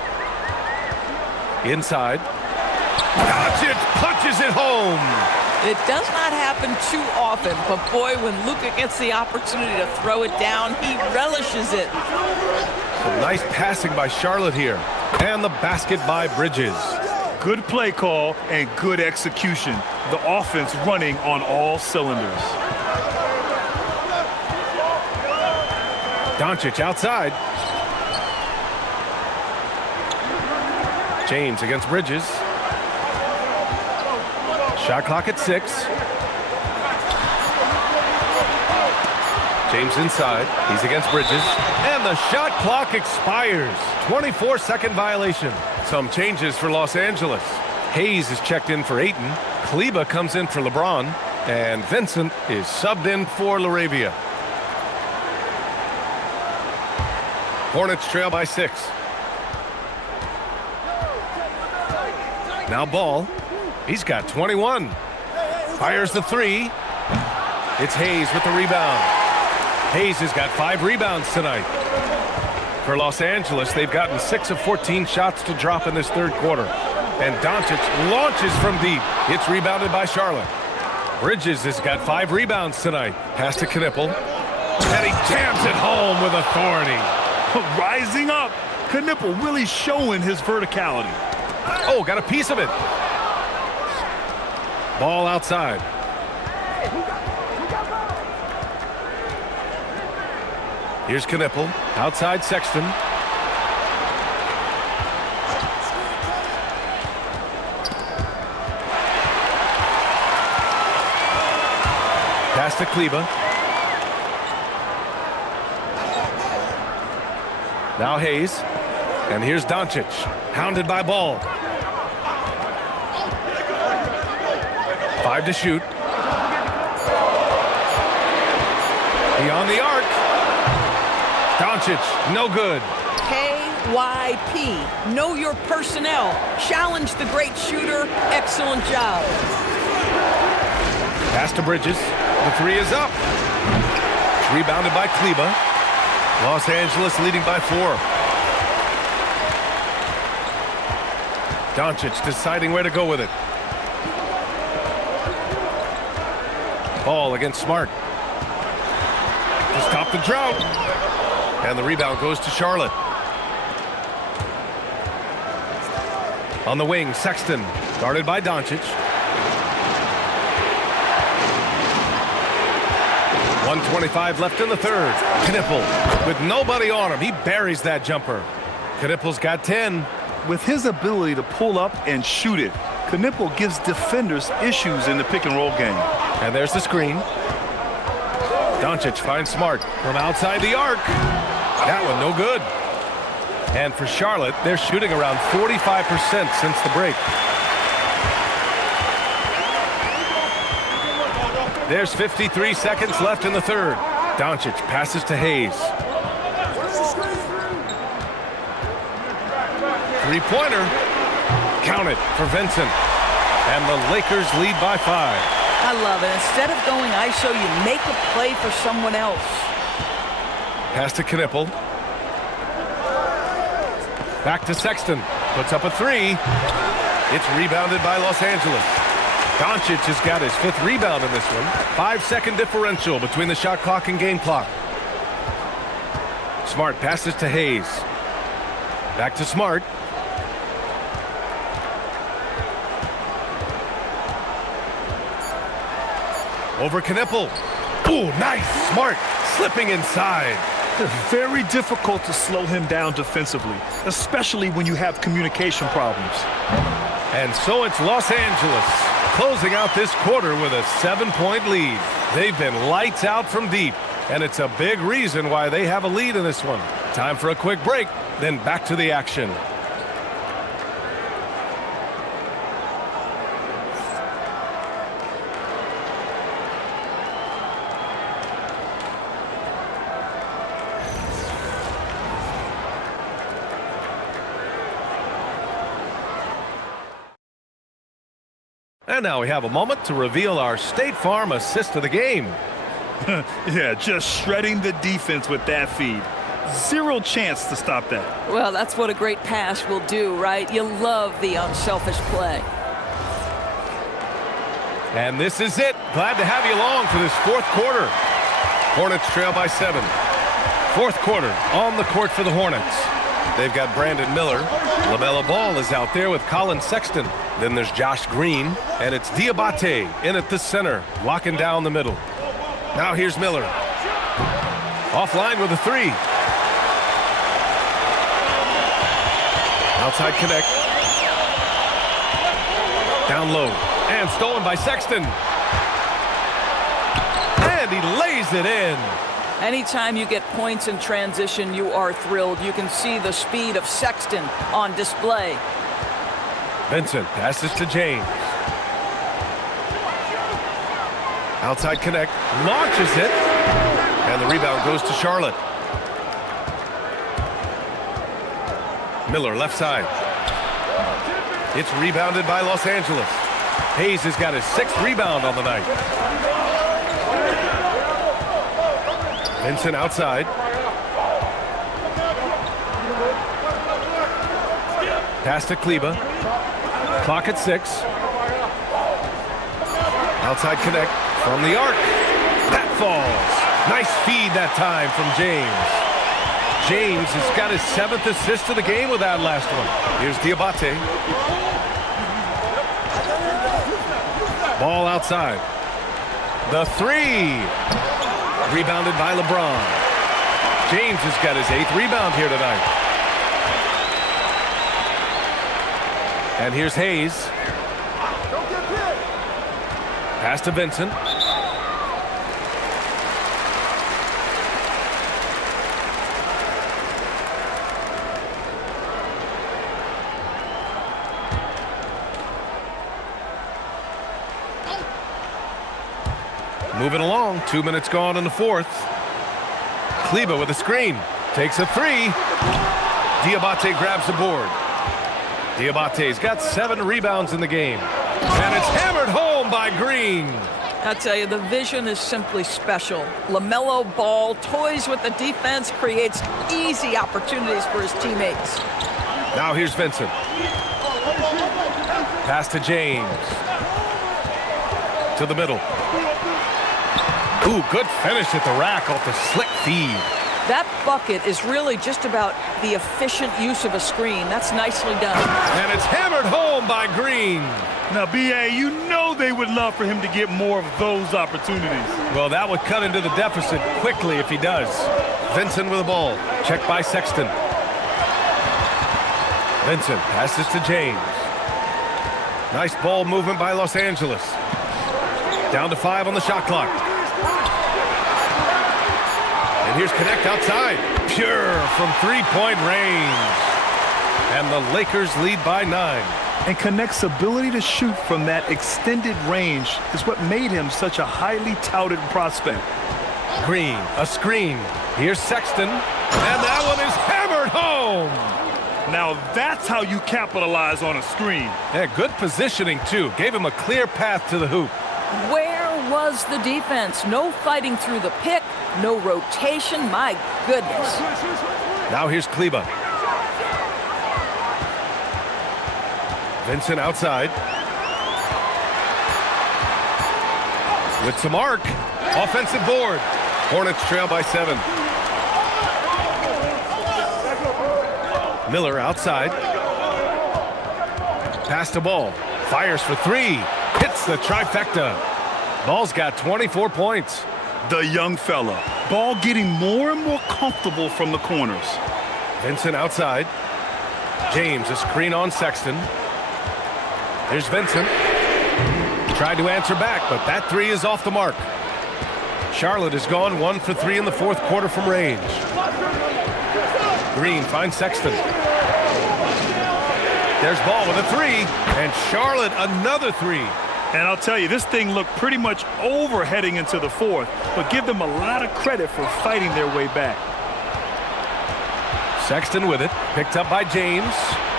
Inside. Doncic punches it home. It does not happen too often, but boy, when Luka gets the opportunity to throw it down, he relishes it. Some nice passing by Charlotte here. And the basket by Bridges. Good play call and good execution. The offense running on all cylinders. Doncic outside. James against Bridges. Shot clock at 6. James inside. He's against Bridges. And the shot clock expires. 24-second violation. Some changes for Los Angeles. Hayes is checked in for Ayton. Kleba comes in for LeBron. And Vincent is subbed in for LaRavia. Hornets trail by 6. Now Ball. He's got 21. Fires the 3. It's Hayes with the rebound. Hayes has got 5 rebounds tonight. For Los Angeles, they've gotten 6 of 14 shots to drop in this third quarter. And Doncic launches from deep. It's rebounded by Charlotte. Bridges has got 5 rebounds tonight. Pass to Knipple. And he jams it home with authority. Rising up. Knipple really showing his verticality. Oh, got a piece of it. Ball outside. Here's Knipple. Outside Sexton. Pass to Kleba. Now Hayes. And here's Doncic. Hounded by Ball. 5 to shoot. Beyond the arc. Doncic, no good. KYP. Know your personnel. Challenge the great shooter. Excellent job. Pass to Bridges. The 3 is up. It's rebounded by Kleba. Los Angeles leading by 4. Doncic deciding where to go with it. Ball against Smart. To stop the drought. And the rebound goes to Charlotte. On the wing, Sexton. Guarded by Doncic. 1:25 left in the third. Knipple with nobody on him. He buries that jumper. Knipple's got 10. With his ability to pull up and shoot it, Knipple gives defenders issues in the pick and roll game. And there's the screen. Doncic finds Smart from outside the arc. That one no good. And for Charlotte, they're shooting around 45% since the break. There's 53 seconds left in the third. Doncic passes to Hayes. Three-pointer. Count it for Vincent. And the Lakers lead by 5. I love it. Instead of going ISO, you make a play for someone else. Pass to Knipple. Back to Sexton. Puts up a 3. It's rebounded by Los Angeles. Doncic has got his 5th rebound in this one. 5-second differential between the shot clock and game clock. Smart passes to Hayes. Back to Smart. Over Knipple. Ooh, nice. Smart slipping inside. It's very difficult to slow him down defensively, especially when you have communication problems. And so it's Los Angeles closing out this quarter with a 7-point lead. They've been lights out from deep, and it's a big reason why they have a lead in this one. Time for a quick break, then back to the action. And now we have a moment to reveal our State Farm assist of the game. Yeah, just shredding the defense with that feed. Zero chance to stop that. Well, that's what a great pass will do, right? You love the unselfish play. And this is it. Glad to have you along for this fourth quarter. Hornets trail by 7. Fourth quarter on the court for the Hornets. They've got Brandon Miller. LaMelo Ball is out there with Colin Sexton. Then there's Josh Green, and it's Diabate in at the center, locking down the middle. Now here's Miller. Offline with a 3. Outside connect. Down low. And stolen by Sexton. And he lays it in. Anytime you get points in transition, you are thrilled. You can see the speed of Sexton on display. Vincent passes to James. Outside connect. Launches it. And the rebound goes to Charlotte. Miller left side. It's rebounded by Los Angeles. Hayes has got his 6th rebound on the night. Vincent outside. Pass to Kleba. Clock at 6. Outside connect from the arc. That falls. Nice feed that time from James. James has got his 7th assist of the game with that last one. Here's Diabate. Ball outside. The 3. Rebounded by LeBron. James has got his 8th rebound here tonight. And here's Hayes. Pass to Vincent. Moving along, 2 minutes gone in the fourth. Kleba with a screen. Takes a 3. Diabate grabs the board. Diabate's got 7 rebounds in the game. And it's hammered home by Green. I tell you, the vision is simply special. LaMelo Ball toys with the defense, creates easy opportunities for his teammates. Now here's Vincent. Pass to James. To the middle. Ooh, good finish at the rack off the slick feed. That bucket is really just about the efficient use of a screen. That's nicely done. And it's hammered home by Green. Now, B.A., you know they would love for him to get more of those opportunities. Well, that would cut into the deficit quickly if he does. Vincent with the ball. Checked by Sexton. Vincent passes to James. Nice ball movement by Los Angeles. Down to 5 on the shot clock. And here's Connect outside. Pure from 3-point range. And the Lakers lead by 9. And Connect's ability to shoot from that extended range is what made him such a highly touted prospect. Green, a screen. Here's Sexton. And that one is hammered home. Now that's how you capitalize on a screen. Yeah, good positioning, too. Gave him a clear path to the hoop. Where was the defense? No fighting through the pick, no rotation. My goodness. Now here's Kleba. Vincent outside. With some arc. Offensive board. Hornets trail by 7. Miller outside. Pass to Ball. Fires for 3. Hits the trifecta. Ball's got 24 points. The young fella. Ball getting more and more comfortable from the corners. Vincent outside. James a screen on Sexton. Here's Vincent. Tried to answer back, but that 3 is off the mark. Charlotte has gone 1 for 3 in the fourth quarter from range. Green finds Sexton. There's Ball with a 3, and Charlotte another 3. And I'll tell you, this thing looked pretty much over heading into the fourth, but give them a lot of credit for fighting their way back. Sexton with it, picked up by James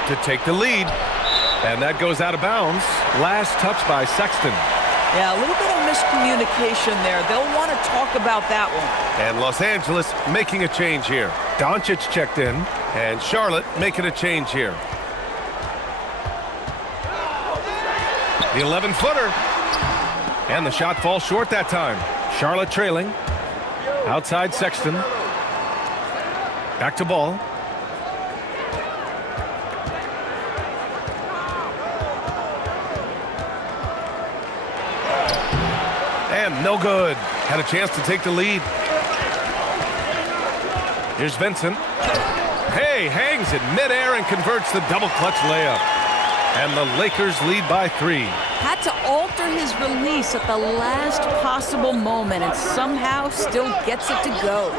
to take the lead. And that goes out of bounds. Last touch by Sexton. Yeah, a little bit of miscommunication there. They'll want to talk about that one. And Los Angeles making a change here. Doncic checked in, and Charlotte making a change here. The 11-footer. And the shot falls short that time. Charlotte trailing. Outside Sexton. Back to Ball. And no good. Had a chance to take the lead. Here's Vincent. Hey, hangs it midair and converts the double clutch layup. And the Lakers lead by 3. Had to alter his release at the last possible moment and somehow still gets it to go.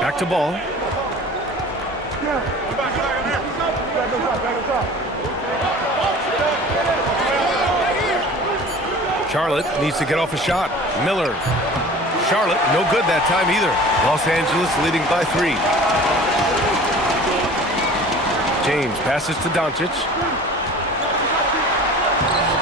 Back to Ball. Charlotte needs to get off a shot. Miller. Charlotte, no good that time either. Los Angeles leading by 3. James passes to Doncic.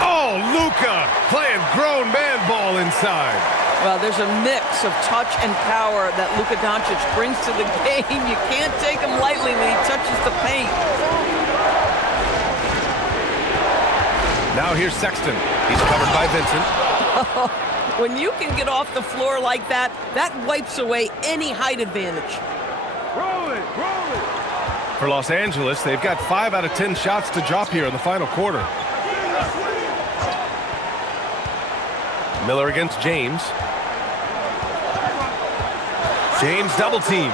Oh, Luka playing grown man ball inside. Well, there's a mix of touch and power that Luka Doncic brings to the game. You can't take him lightly when he touches the paint. Now here's Sexton. He's covered by Vincent. When you can get off the floor like that, that wipes away any height advantage. Roll it, roll it. For Los Angeles, they've got 5 out of 10 shots to drop here in the final quarter. Miller against James. James double teamed.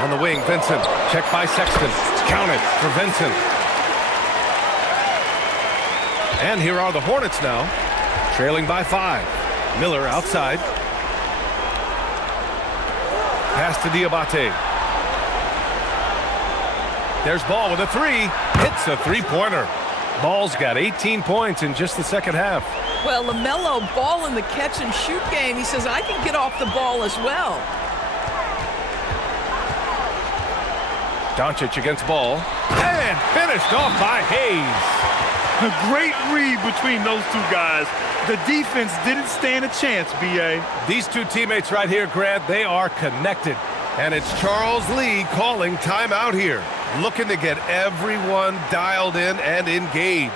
On the wing, Vincent. Checked by Sexton. Counted for Vincent. And here are the Hornets now, trailing by 5. Miller outside. Pass to Diabate. There's Ball with a 3. Hits a three-pointer. Ball's got 18 points in just the second half. Well, LaMelo Ball in the catch-and-shoot game. He says, I can get off the ball as well. Doncic against Ball. And finished off by Hayes. A great read between those two guys. The defense didn't stand a chance, B.A. These two teammates right here, Grant, they are connected. And it's Charles Lee calling timeout here. Looking to get everyone dialed in and engaged.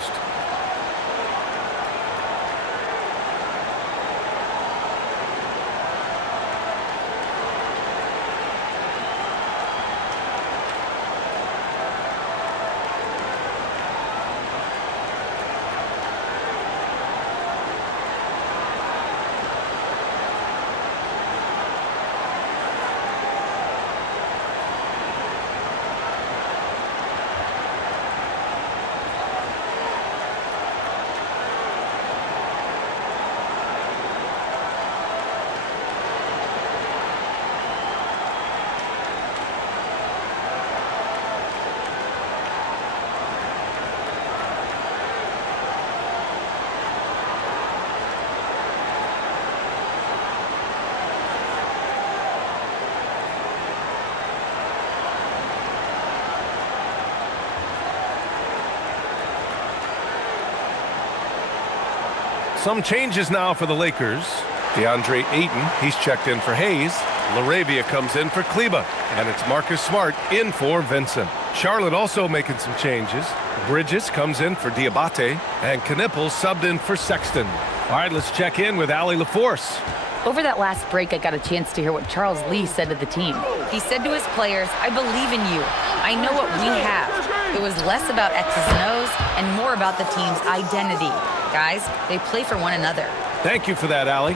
Some changes now for the Lakers. DeAndre Ayton, he's checked in for Hayes. LaRavia comes in for Kleba. And it's Marcus Smart in for Vincent. Charlotte also making some changes. Bridges comes in for Diabate. And Knippel subbed in for Sexton. All right, let's check in with Allie LaForce. Over that last break, I got a chance to hear what Charles Lee said to the team. He said to his players, I believe in you. I know what we have. It was less about X's and O's and more about the team's identity. Guys, they play for one another. Thank you for that, Allie.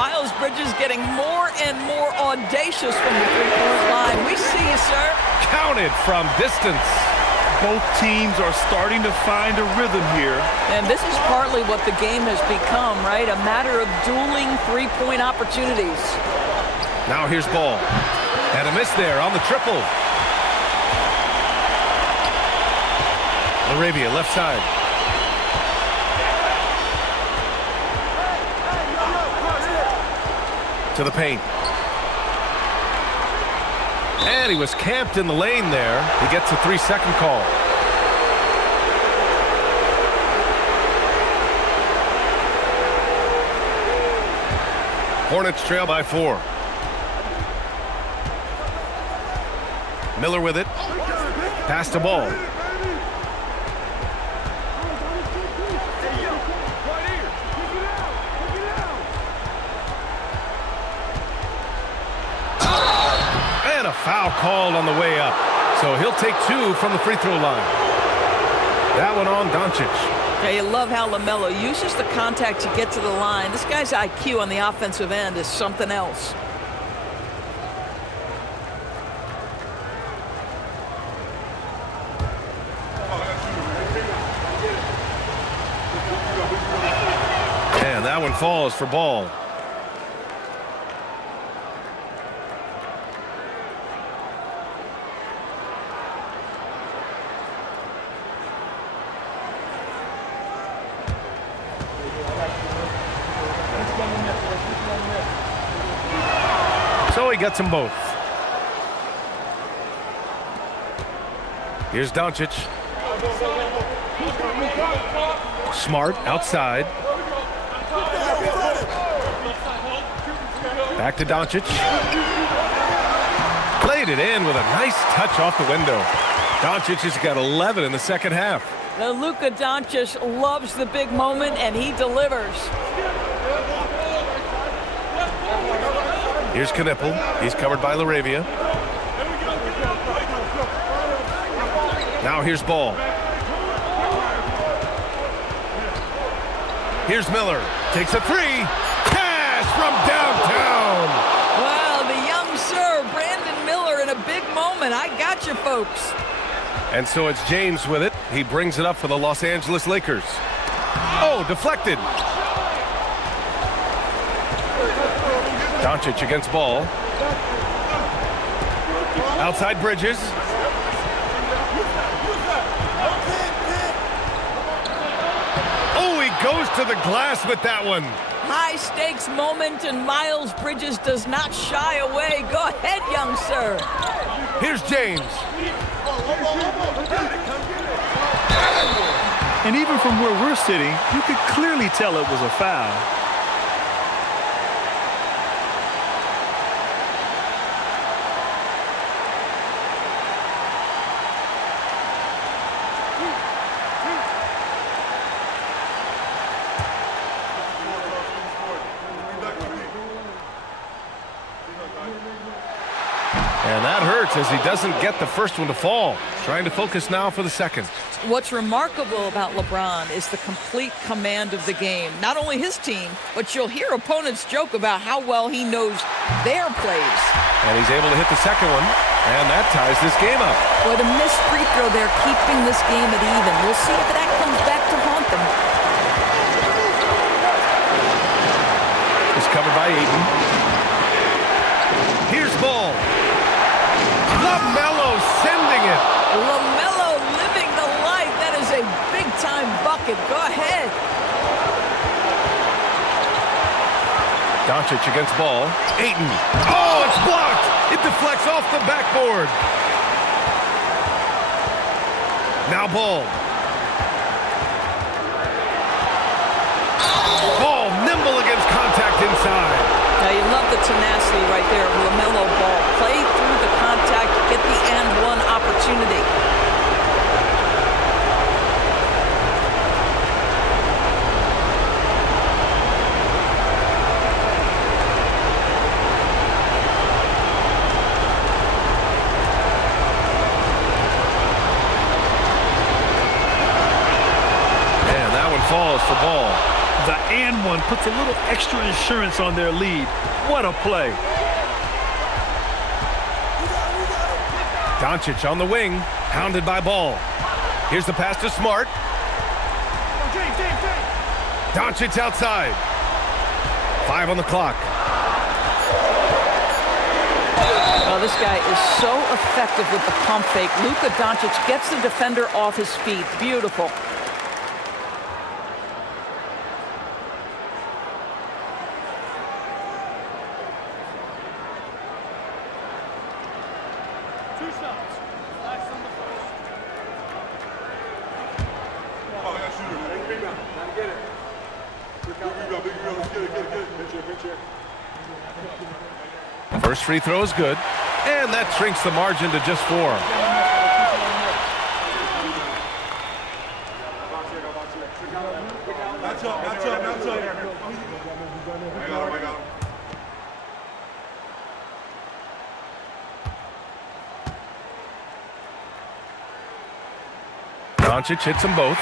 Miles Bridges getting more and more audacious from the three-point line. We see you, sir. Counted from distance. Both teams are starting to find a rhythm here. And this is partly what the game has become, right? A matter of dueling three-point opportunities. Now here's Ball. And a miss there on the triple. LaRavia left side. To the paint. And he was camped in the lane there. He gets a 3-second call. Hornets trail by 4. Miller with it. Pass the ball. And a foul called on the way up. So he'll take 2 from the free throw line. That one on Doncic. Yeah, you love how LaMelo uses the contact to get to the line. This guy's IQ on the offensive end is something else. And that one falls for Ball. So he gets them both. Here's Doncic. Smart outside. Back to Doncic. Played it in with a nice touch off the window. Doncic has got 11 in the second half. Now, Luka Doncic loves the big moment, and he delivers. Here's Knipple. He's covered by LaRavia. Now here's Ball. Here's Miller. Takes a 3. Cash from downtown. Wow, the young sir, Brandon Miller, in a big moment. I got you, folks. And so it's James with it. He brings it up for the Los Angeles Lakers. Oh, deflected. Doncic against Ball. Outside Bridges. Oh, he goes to the glass with that one. High stakes moment, and Miles Bridges does not shy away. Go ahead, young sir. Here's James. And even from where we're sitting, you could clearly tell it was a foul. And that hurts as he doesn't get the first one to fall. Trying to focus now for the second. What's remarkable about LeBron is the complete command of the game. Not only his team, but you'll hear opponents joke about how well he knows their plays. And he's able to hit the second one, and that ties this game up. Boy, the missed free throw there, keeping this game at even. We'll see if that comes back to haunt them. It's covered by Ayton. Here's Ball. LaMelo sending it. LaMelo living the life. That is a big-time bucket. Go ahead. Doncic against Ball. Ayton. Oh, it's blocked. It deflects off the backboard. Now Ball. Ball nimble against contact inside. Now you love the tenacity right there of LaMelo Ball. Play through the contact, get the and one opportunity. And that one falls for Ball. The and one puts a little extra insurance on their lead. What a play. Doncic on the wing, hounded by Ball. Here's the pass to Smart. Doncic outside. 5 on the clock. Oh, this guy is so effective with the pump fake. Luka Doncic gets the defender off his feet. Beautiful. First free throw is good, and that shrinks the margin to just 4. Doncic hits them both.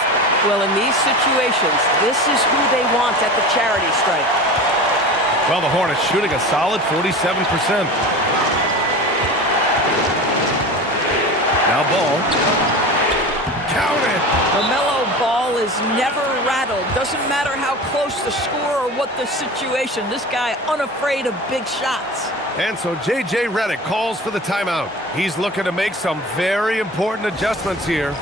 Well, in these situations, this is who they want at the charity stripe. Well, the Hornets shooting a solid 47%. Now Ball. Count it! LaMelo Ball is never rattled. Doesn't matter how close the score or what the situation. This guy unafraid of big shots. And so J.J. Redick calls for the timeout. He's looking to make some very important adjustments here.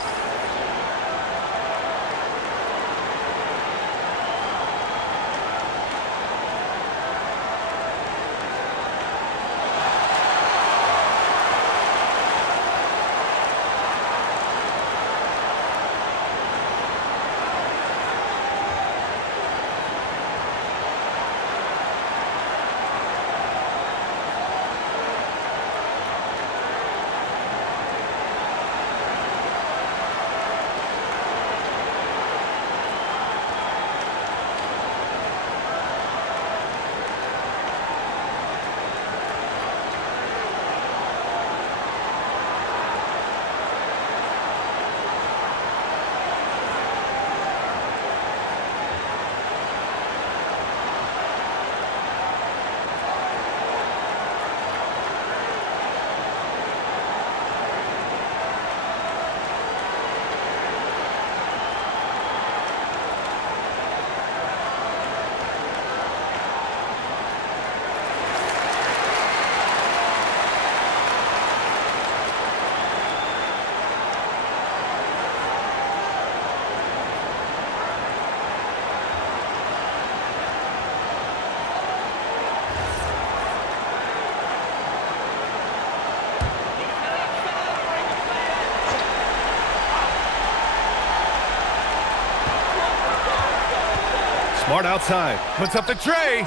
Smart outside, puts up the tray.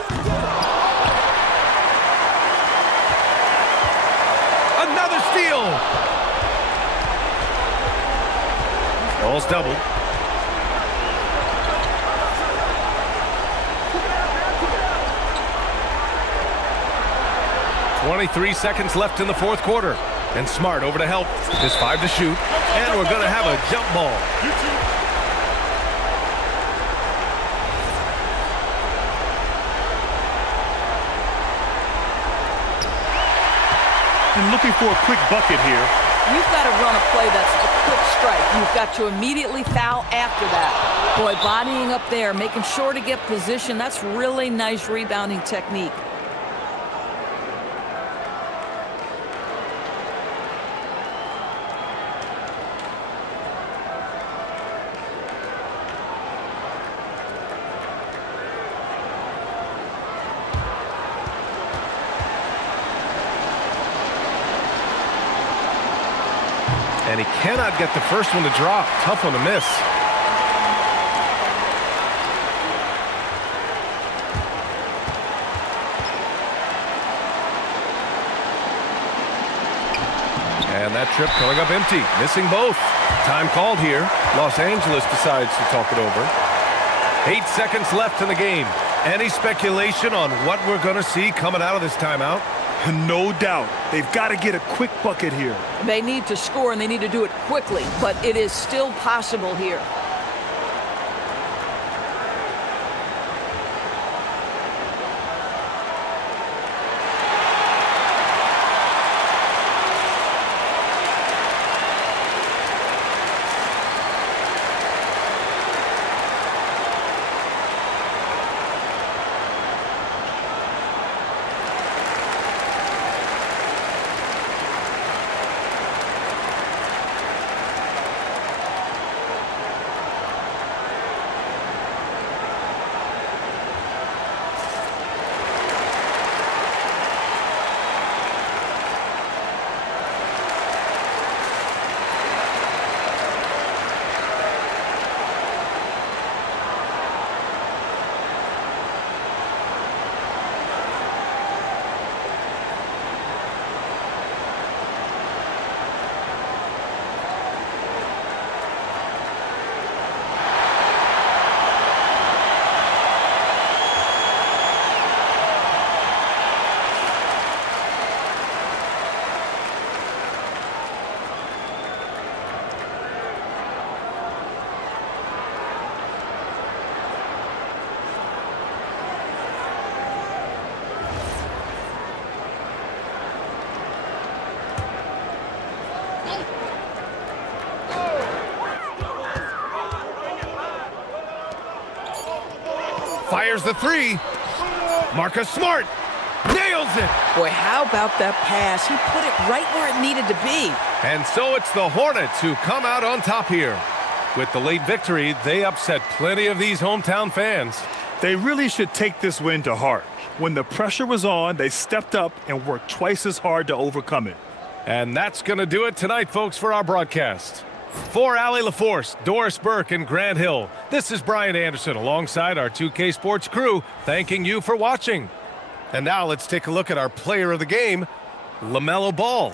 Another steal. Ball's doubled. .23 seconds left in the fourth quarter. And Smart over to help. Just 5 to shoot. And we're going to have a jump ball. And looking for a quick bucket here. You've got to run a play that's a quick strike. You've got to immediately foul after that. Boy, bodying up there, making sure to get position. That's really nice rebounding technique. And he cannot get the first one to drop. Tough one to miss. And that trip coming up empty. Missing both. Time called here. Los Angeles decides to talk it over. 8 seconds left in the game. Any speculation on what we're going to see coming out of this timeout? No doubt. They've got to get a quick bucket here. They need to score, and they need to do it quickly, but it is still possible here. Fires the three. Marcus Smart nails it. Boy, how about that pass? He put it right where it needed to be. And so it's the Hornets who come out on top here. With the late victory, they upset plenty of these hometown fans. They really should take this win to heart. When the pressure was on, they stepped up and worked twice as hard to overcome it. And that's going to do it tonight, folks, for our broadcast. For Allie LaForce, Doris Burke, and Grant Hill, this is Brian Anderson alongside our 2K Sports crew, thanking you for watching. And now let's take a look at our player of the game, LaMelo Ball.